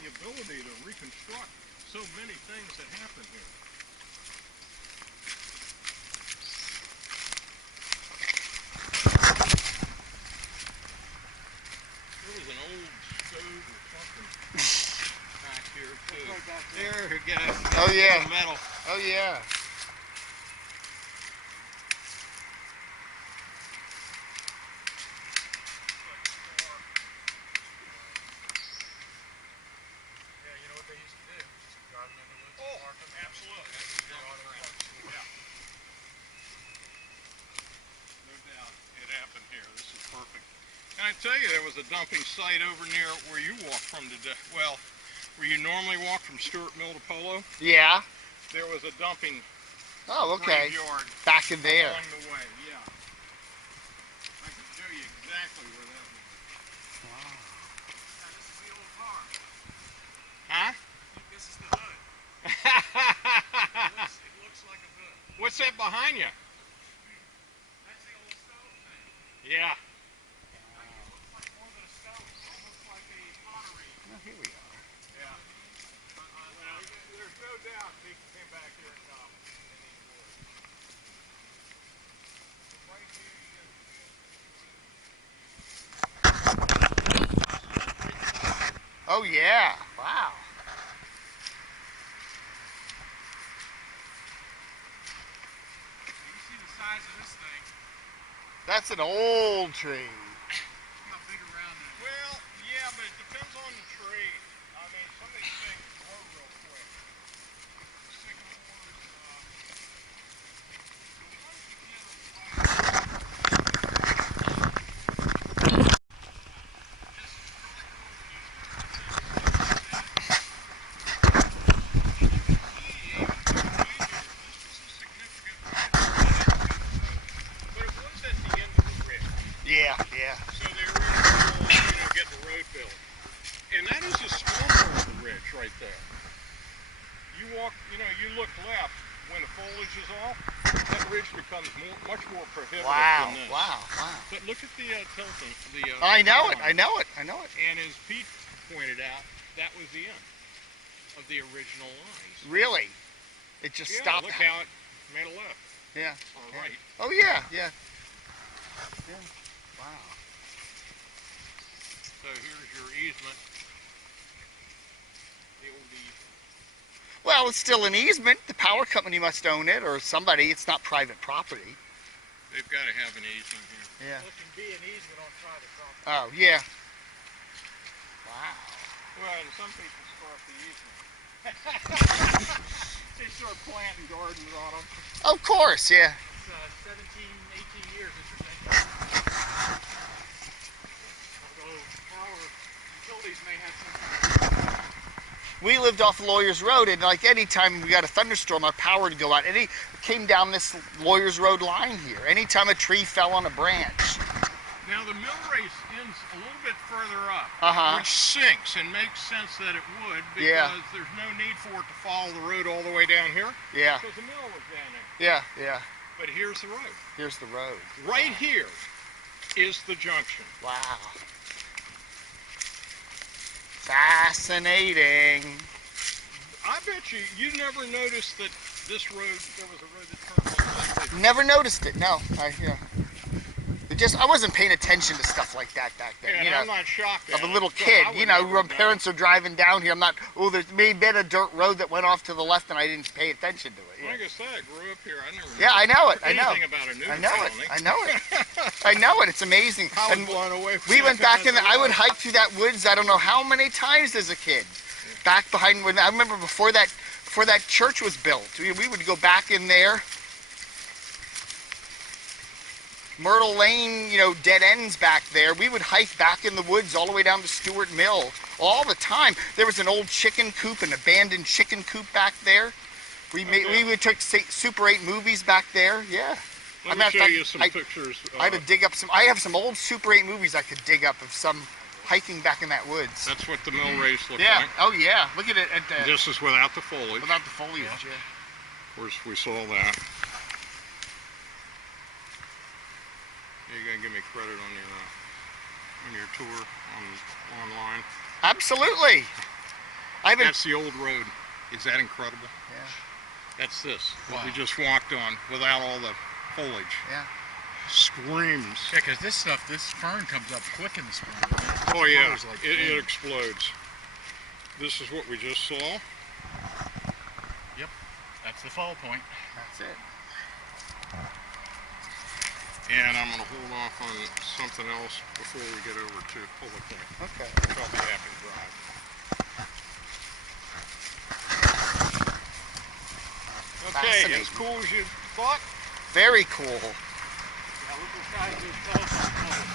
ability to reconstruct so many things that happen here. There was an old stove or something back here too. Right back There we go. Oh, yeah. Metal. Oh, yeah. Yeah, you know what they used to do? Just drive them in the woods Oh, and park them. absolutely. That's exactly right. Yeah. No doubt. It happened here. This is perfect. And I tell you, there was a dumping site over near where you walk from today. Well, where you normally walk from Stuart Mill to Polo. Yeah. There was a dumping Oh, okay. graveyard Back in there. along the way. Yeah. I can show you exactly where that was. Wow. Yeah, this is the old car. behind you. That's the old stove thing. Yeah. Looks like more than a stove. It's almost like a pottery. Oh, here we are. Yeah. Well, there's no doubt he came back here and got them in these woods. So right here you got Oh yeah, wow. You can see the size of this thing. That's an old tree. Look how big around it is. well, yeah, but it depends on the tree. I mean, some of these things grow real quick. Sycamores, the ones you get but it was at the end of the ridge. Yeah, yeah. So they were getting the road built. And that is a small part of the ridge right there. You walk, you look left, when the foliage is off, that ridge becomes much more prohibitive Wow, than this. wow. But look at the tilting. I know it. And as Pete pointed out, that was the end of the original lines. Really? It just Yeah, stopped. look how it made a left Yeah. or yeah. right. Oh yeah, yeah. Yeah. Wow. So here's your easement. The old easement. Well, it's still an easement. The power company must own it, or somebody. It's not private property. They've got to have an easement here. Yeah. It can be an easement on private property. Oh yeah. Wow. Well, and some people start the easement. They start planting gardens on them. Of course, yeah. It's 17, 18 years, interesting. Although power utilities may have some. We lived off Lawyers Road, and like any time we got a thunderstorm, our power would go out. It came down this Lawyers Road line here. Anytime a tree fell on a branch. Now the mill race ends a little bit further up, Uh-huh. which sinks and makes sense that it would because Yeah. there's no need for it to follow the road all the way down here Yeah, because the mill was down there. yeah, yeah. But here's the road. Here's the road. Right here is the junction. Wow. Fascinating. I bet you never noticed that this road, there was a road that turned like this. Never noticed it. No, yeah. I wasn't paying attention to stuff like that back then. And you know, I'm not shocked at of a it, little because kid. I would You know, never when have done parents are driving down here, I'm not. Oh, there may have been a dirt road that went off to the left, and I didn't pay attention to it. it. Yeah. Like I said, I grew up here. I never Yeah, I know it. I know. anything about a new I know it. colony. I know it. I know it. It's amazing. I was And blown away. we went back in. I would hike through that woods. I don't know how many times as a kid. Back behind when I remember before that church was built, we would go back in there. Myrtle Lane, dead ends back there. We would hike back in the woods all the way down to Stuart Mill all the time. There was an old chicken coop, an abandoned chicken coop back there. We would take Super 8 movies back there. Yeah. Let me show you some pictures. I had to dig up some. I have some old Super 8 movies I could dig up of some hiking back in that woods. That's what the mill race looked Yeah. like. Oh yeah. Look at it. This is without the foliage. Without the foliage. Yeah. Of course, we saw that. You're gonna give me credit on your tour online. Absolutely. That's the old road. Is that incredible? Yeah. That's this. What we Wow. just walked on without all the foliage. Yeah. Screams. Yeah, because this fern comes up quick in the spring. Oh yeah, Colors like it green. explodes. This is what we just saw. Yep, that's the fall point. That's it. And I'm going to hold off on something else before we get over to Polo Pointe, Okay. which I'll be happy to drive. Okay, Fascinating. as cool as you thought? Very cool. Yeah, look what guys do telephone poles.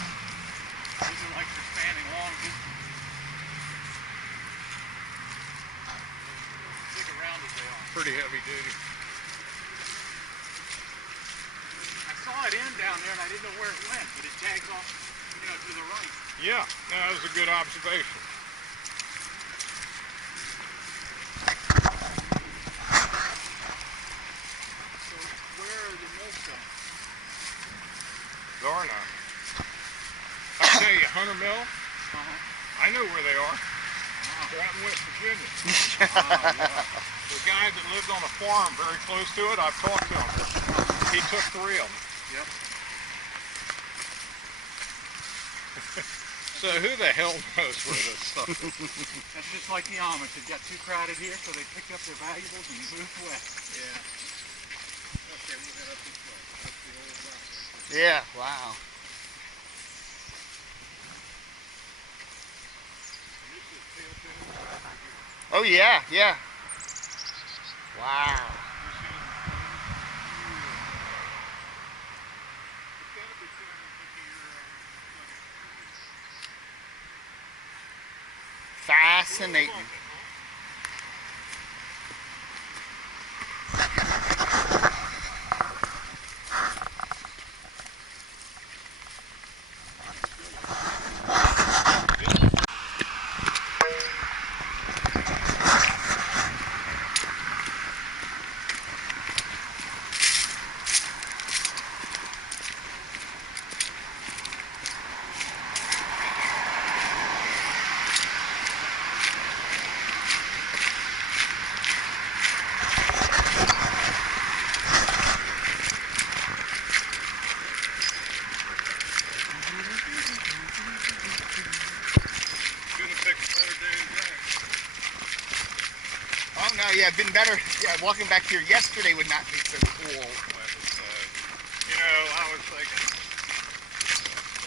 These are like they're spanning long distance. Big around as they are. Pretty heavy duty. I saw it end down there and I didn't know where it went, but it tags off, to the right. Yeah, that was a good observation. So where are tell you, Hunter Mill, I know where they are. They're out in West Virginia. The guy that lived on a farm very close to it, I've talked to him. He took 3 of them. Yep. So who the hell knows where this stuff is? That's just like the Amish. It got too crowded here, so they picked up their valuables and moved west. Yeah. Okay, we'll head up this way. That's the old route right there. Yeah, wow. Oh yeah, yeah. Wow. Fascinating. Oh no, yeah, been better. Yeah, walking back here yesterday would not be so cool. You know, I was thinking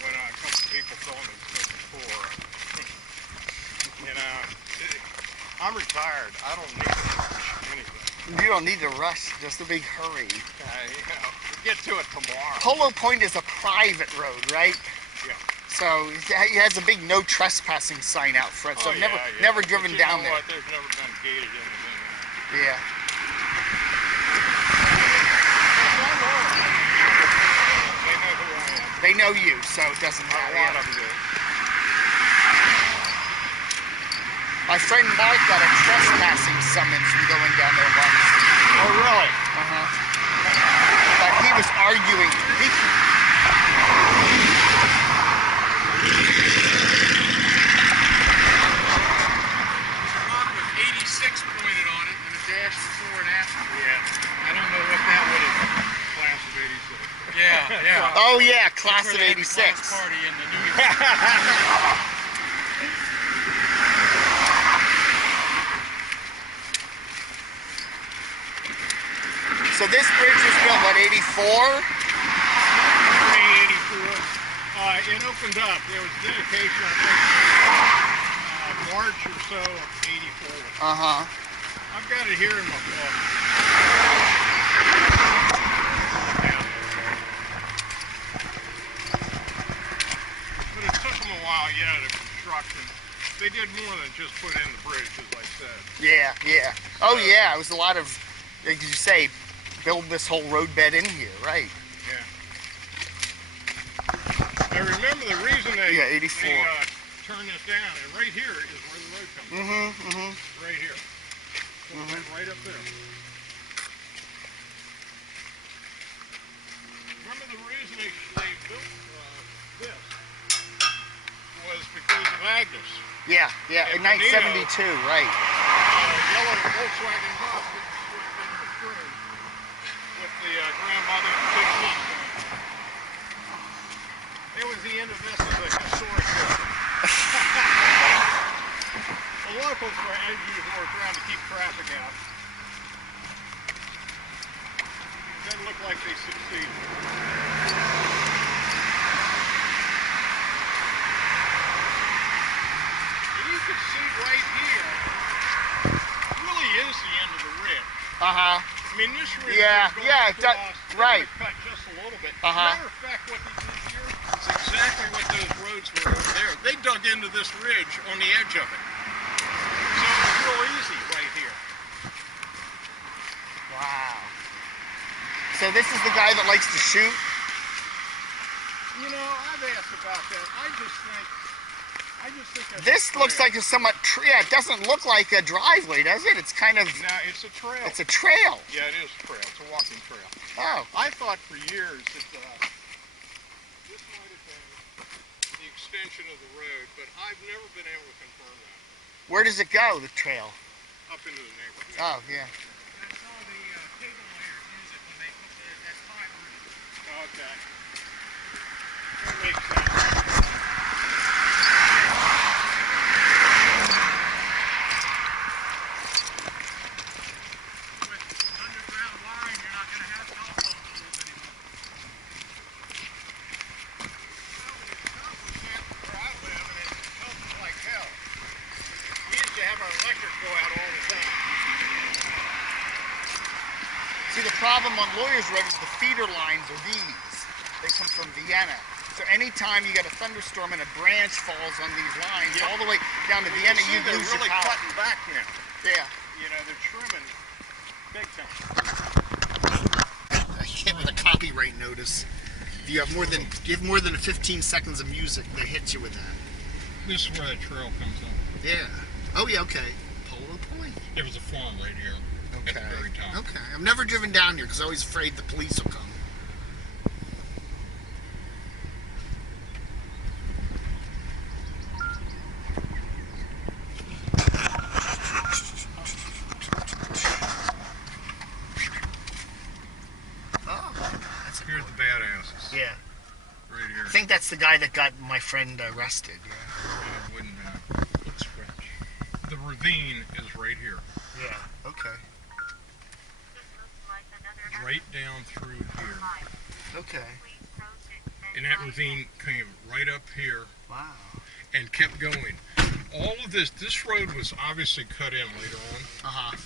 when a couple people told me this before, you know, I'm retired. I don't need to rush anything. You don't need to rush, just a big hurry. You know, we'll get to it tomorrow. Polo Pointe is a private road, right? Yeah. So it has a big no trespassing sign out front. So I've never driven down there. What? There's never been gated anything. Yeah. They know who I am. They know you, so it doesn't matter. A lot of them do. My friend Mark got a trespassing summons from going down there once. Oh, really? But he was arguing. Rock with 86 pointed on it and a dash before and after. Yeah. I don't know what that would have. Class of 86. Yeah, yeah. Oh yeah, class of That's where they had the 86. class party in the New York. So this bridge was built, what, 84? 84. It opened up. There was dedication, I think, March or so of 84. I've got it here in my book. But it took them a while, the construction. They did more than just put in the bridge, as I said. Yeah, yeah. Oh yeah, it was a lot of, like you say, build this whole road bed in here, right? Yeah. I remember the reason they, 84. turned this down, and right here is where the road comes from. Right here. Right up there. Remember the reason they built this was because of Agnes. Yeah, yeah, in And 1972, right. Yellow Volkswagen bus that was in the crew with the grandmother and 2 kids. It was the end of this as a historic building. The locals were, as usual, were trying to keep traffic out. It doesn't look like they succeeded. And you can see right here, really is the end of the ridge. Uh-huh. I mean, this ridge Yeah, is going yeah, across, right. cut just a little bit. Uh-huh. Matter of fact, what they did here is exactly what those roads were over there. They dug into this ridge on the edge of it. So it's real easy right here. Wow. So this is the guy that likes to shoot? You know, I've asked about that. I just think that's This looks like a somewhat, yeah, it doesn't look like a driveway, does it? It's kind of, No, it's a trail. it's a trail. Yeah, it is a trail. It's a walking trail. Oh. I thought for years that this might have been the extent extension of the road, but I've never been able to confirm that. Where does it go, the trail? Up into the neighborhood. Oh, yeah. I saw the cable layers use it when they put that fiber in. Okay. That makes sense. With underground wiring, you're not going to have telephone poles anymore. Where I live, and it smells like hell. We used to have our electric go out all the time. See, the problem on Lawyers Road is the feeder lines are these. They come from Vienna. So anytime you get a thunderstorm and a branch falls on these lines, all the way down to Vienna, you They're lose your really power. cutting back now. Yeah. You know, they're trimming big time. I hit with a copyright notice. If you have more than 15 seconds of music, they hit you with that. This is where the trail comes up. Yeah. Oh yeah. Okay. Polo Pointe. There was a farm right here at the very top. Okay. I've never driven down here because I'm always afraid the police will come. Here's the badasses. Yeah. Right here. I think that's the guy that got my friend arrested. Yeah. It wouldn't looks French. The ravine is right here. Yeah. Okay. Right down through here. Okay. And that ravine came right up here Wow. and kept going. All of this road was obviously cut in later on. Uh-huh.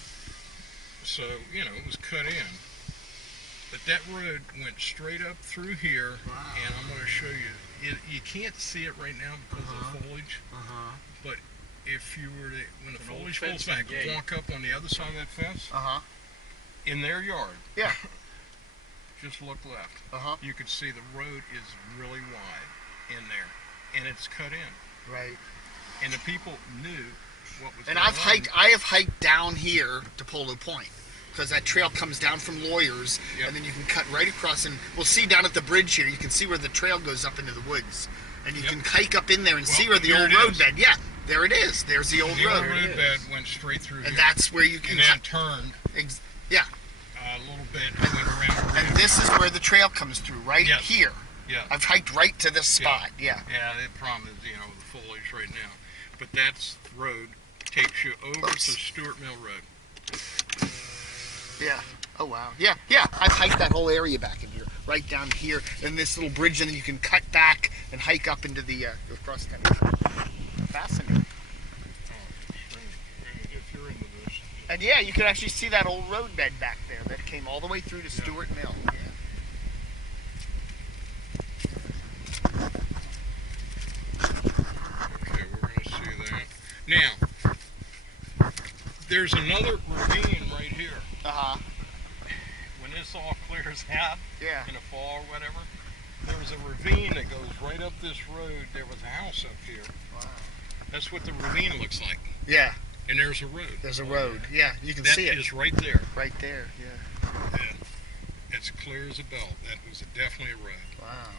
So, you know, it was cut in. But that road went straight up through here, and I'm going to show you. You can't see it right now because of the foliage. But if you were to, when the foliage falls back, walk up on the other side of that fence, in their yard, just look left. You could see the road is really wide in there, and it's cut in. Right. And the people knew what was And going on. I have hiked down here to Polo Pointe. Because that trail comes down from Lawyers, and then you can cut right across, and we'll see down at the bridge here, you can see where the trail goes up into the woods. And you can hike up in there and see where the old road bed, there it is. There's the old road. The road bed went straight through And here. that's where you can... And then turned yeah. a little bit and went around. And this is where the trail comes through, right here. Yeah. I've hiked right to this spot, Yeah, the problem is, you know, the foliage right now. But that's the road takes you over to Stuart Mill Road. Yeah. Oh, wow. Yeah, I've hiked that whole area back in here, right down here, and this little bridge, and then you can cut back and hike up into the across town. Fascinating. If you're into this. And yeah, you can actually see that old road bed back there that came all the way through to Stuart Mill. Yeah. Okay, we're going to see that. Now, there's another ravine right here. When this all clears out in the fall or whatever, there's a ravine that goes right up this road. There was a house up here. Wow. That's what the ravine looks like. Yeah. And there's a road. There's a road. Yeah, you can that see it. That is right there. Right there, yeah. It's clear as a bell. That was definitely a road. Wow.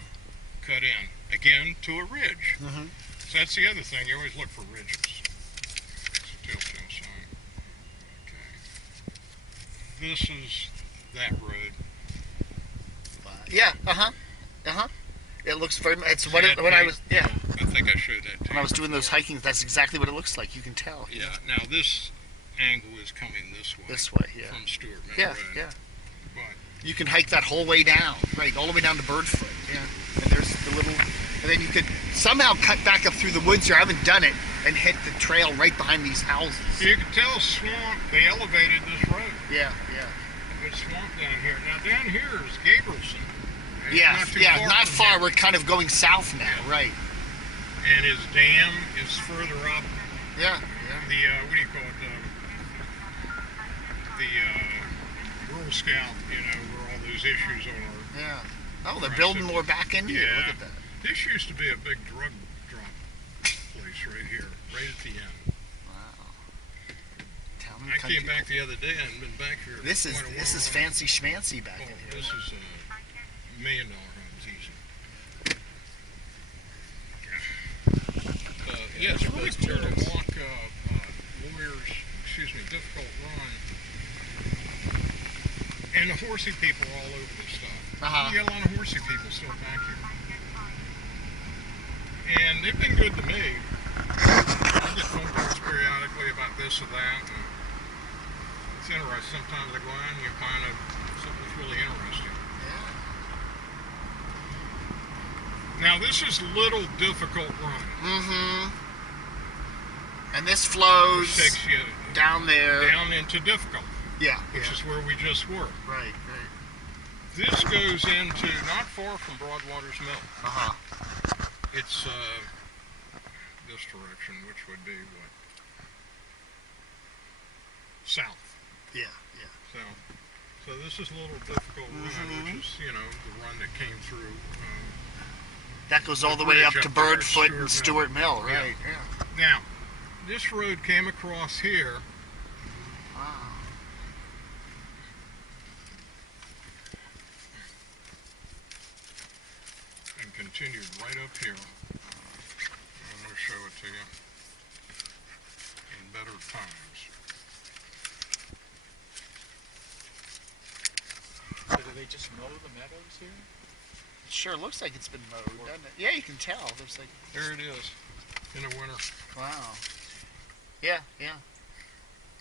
Cut in. Again, to a ridge. So that's the other thing. You always look for ridges. It's a telltale sign. Okay. This is that road. Wow. Yeah, It looks very much, it's what when I was, I think I showed that to when I was doing those hikings, that's exactly what it looks like. You can tell. Yeah, now this angle is coming this way. This way, yeah. From Stuart Mill Road. Yeah. But you can hike that whole way down, right, all the way down to Birdfoot, yeah. And there's the little, and then you could somehow cut back up through the woods here, I haven't done it, and hit the trail right behind these houses. you can tell swamp, they elevated this road. Yeah. There's swamp down here. Now down here is Gabrielson. It's not far. We're kind of going south now, right? And his dam is further up. Yeah. The what do you call it? The Girl Scout, you know, where all those issues are. Yeah. Oh, they're building more back into here. Look at that. This used to be a big drug drop place right here, right at the end. Wow. I came back the other day and been back here. This is fancy schmancy back in here. This is $1 million homes easy. Yeah, it's really cool to walk difficult run. And the horsey people are all over this stuff. You got a lot of horsey people still back here. And they've been good to me. I get phone calls periodically about this or that. And it's interesting. Sometimes I go out and you find something's really interesting. Now this is Little Difficult Run. And this flows which takes you down there. Down into Difficult. Yeah. Which is where we just were. Right. This goes into not far from Broadwater's Mill. It's this direction, which would be what? South. Yeah. South. So this is a Little Difficult Run, which is, the run that came through. That goes all the way up to Birdfoot and Stuart Mill, right? Yeah. Now, this road came across here. Wow. And continued right up here. I'm going to show it to you in better times. So do they just mow the meadows here? It sure looks like it's been mowed, doesn't it? Yeah, you can tell. There's like... There it is, in the winter. Wow. Yeah.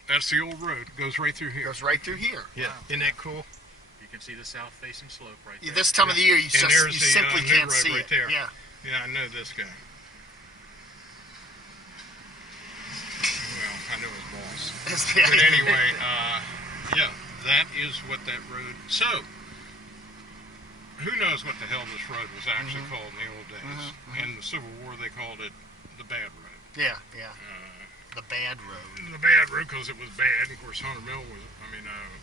That's the old road. It goes right through here. Goes right through here. Yeah. Wow. Isn't that cool? You can see the south-facing slope right there. Yeah, this time of the year, you simply can't see it. There. Yeah. Yeah, I know this guy. Well, I know his boss. But anyway, yeah, that is what that road... So, who knows what the hell this road was actually called in the old days. In the Civil War, they called it the Bad Road. Yeah. The Bad Road. The Bad Road because it was bad. Of course, Hunter Mill was...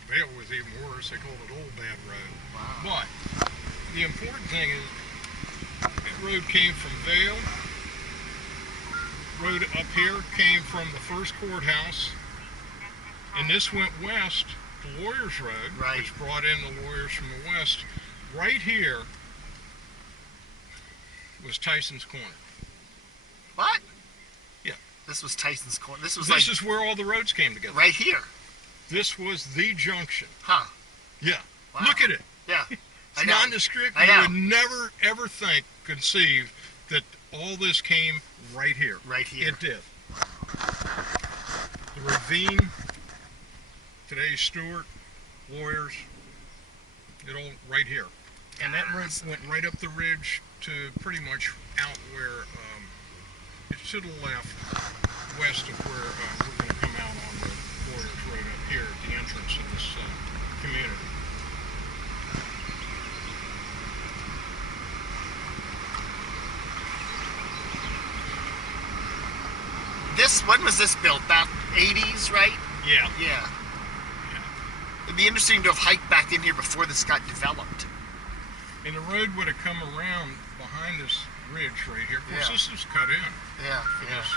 Vale was even worse. They called it Old Bad Road. Wow. But the important thing is that road came from Vale. Road up here came from the first courthouse. And this went west to Lawyers Road, which brought in the lawyers from the west. Right here was Tyson's Corner. What? Yeah. This was Tyson's Corner. This is where all the roads came together. Right here. This was the junction. Huh. Yeah. Wow. Look at it. Yeah. It's nondescript. You would never, ever conceive that all this came right here. Right here. It did. The ravine, today's Stuart, Lawyers, it all right here. And that road went right up the ridge to pretty much out where, it's to the left, west of where we're going to come out on the Lawyers Road up here at the entrance of this community. When was this built? About 80s, right? Yeah. Yeah. It'd be interesting to have hiked back in here before this got developed. And the road would have come around behind this ridge right here. Of course, this was cut in. Yeah. For this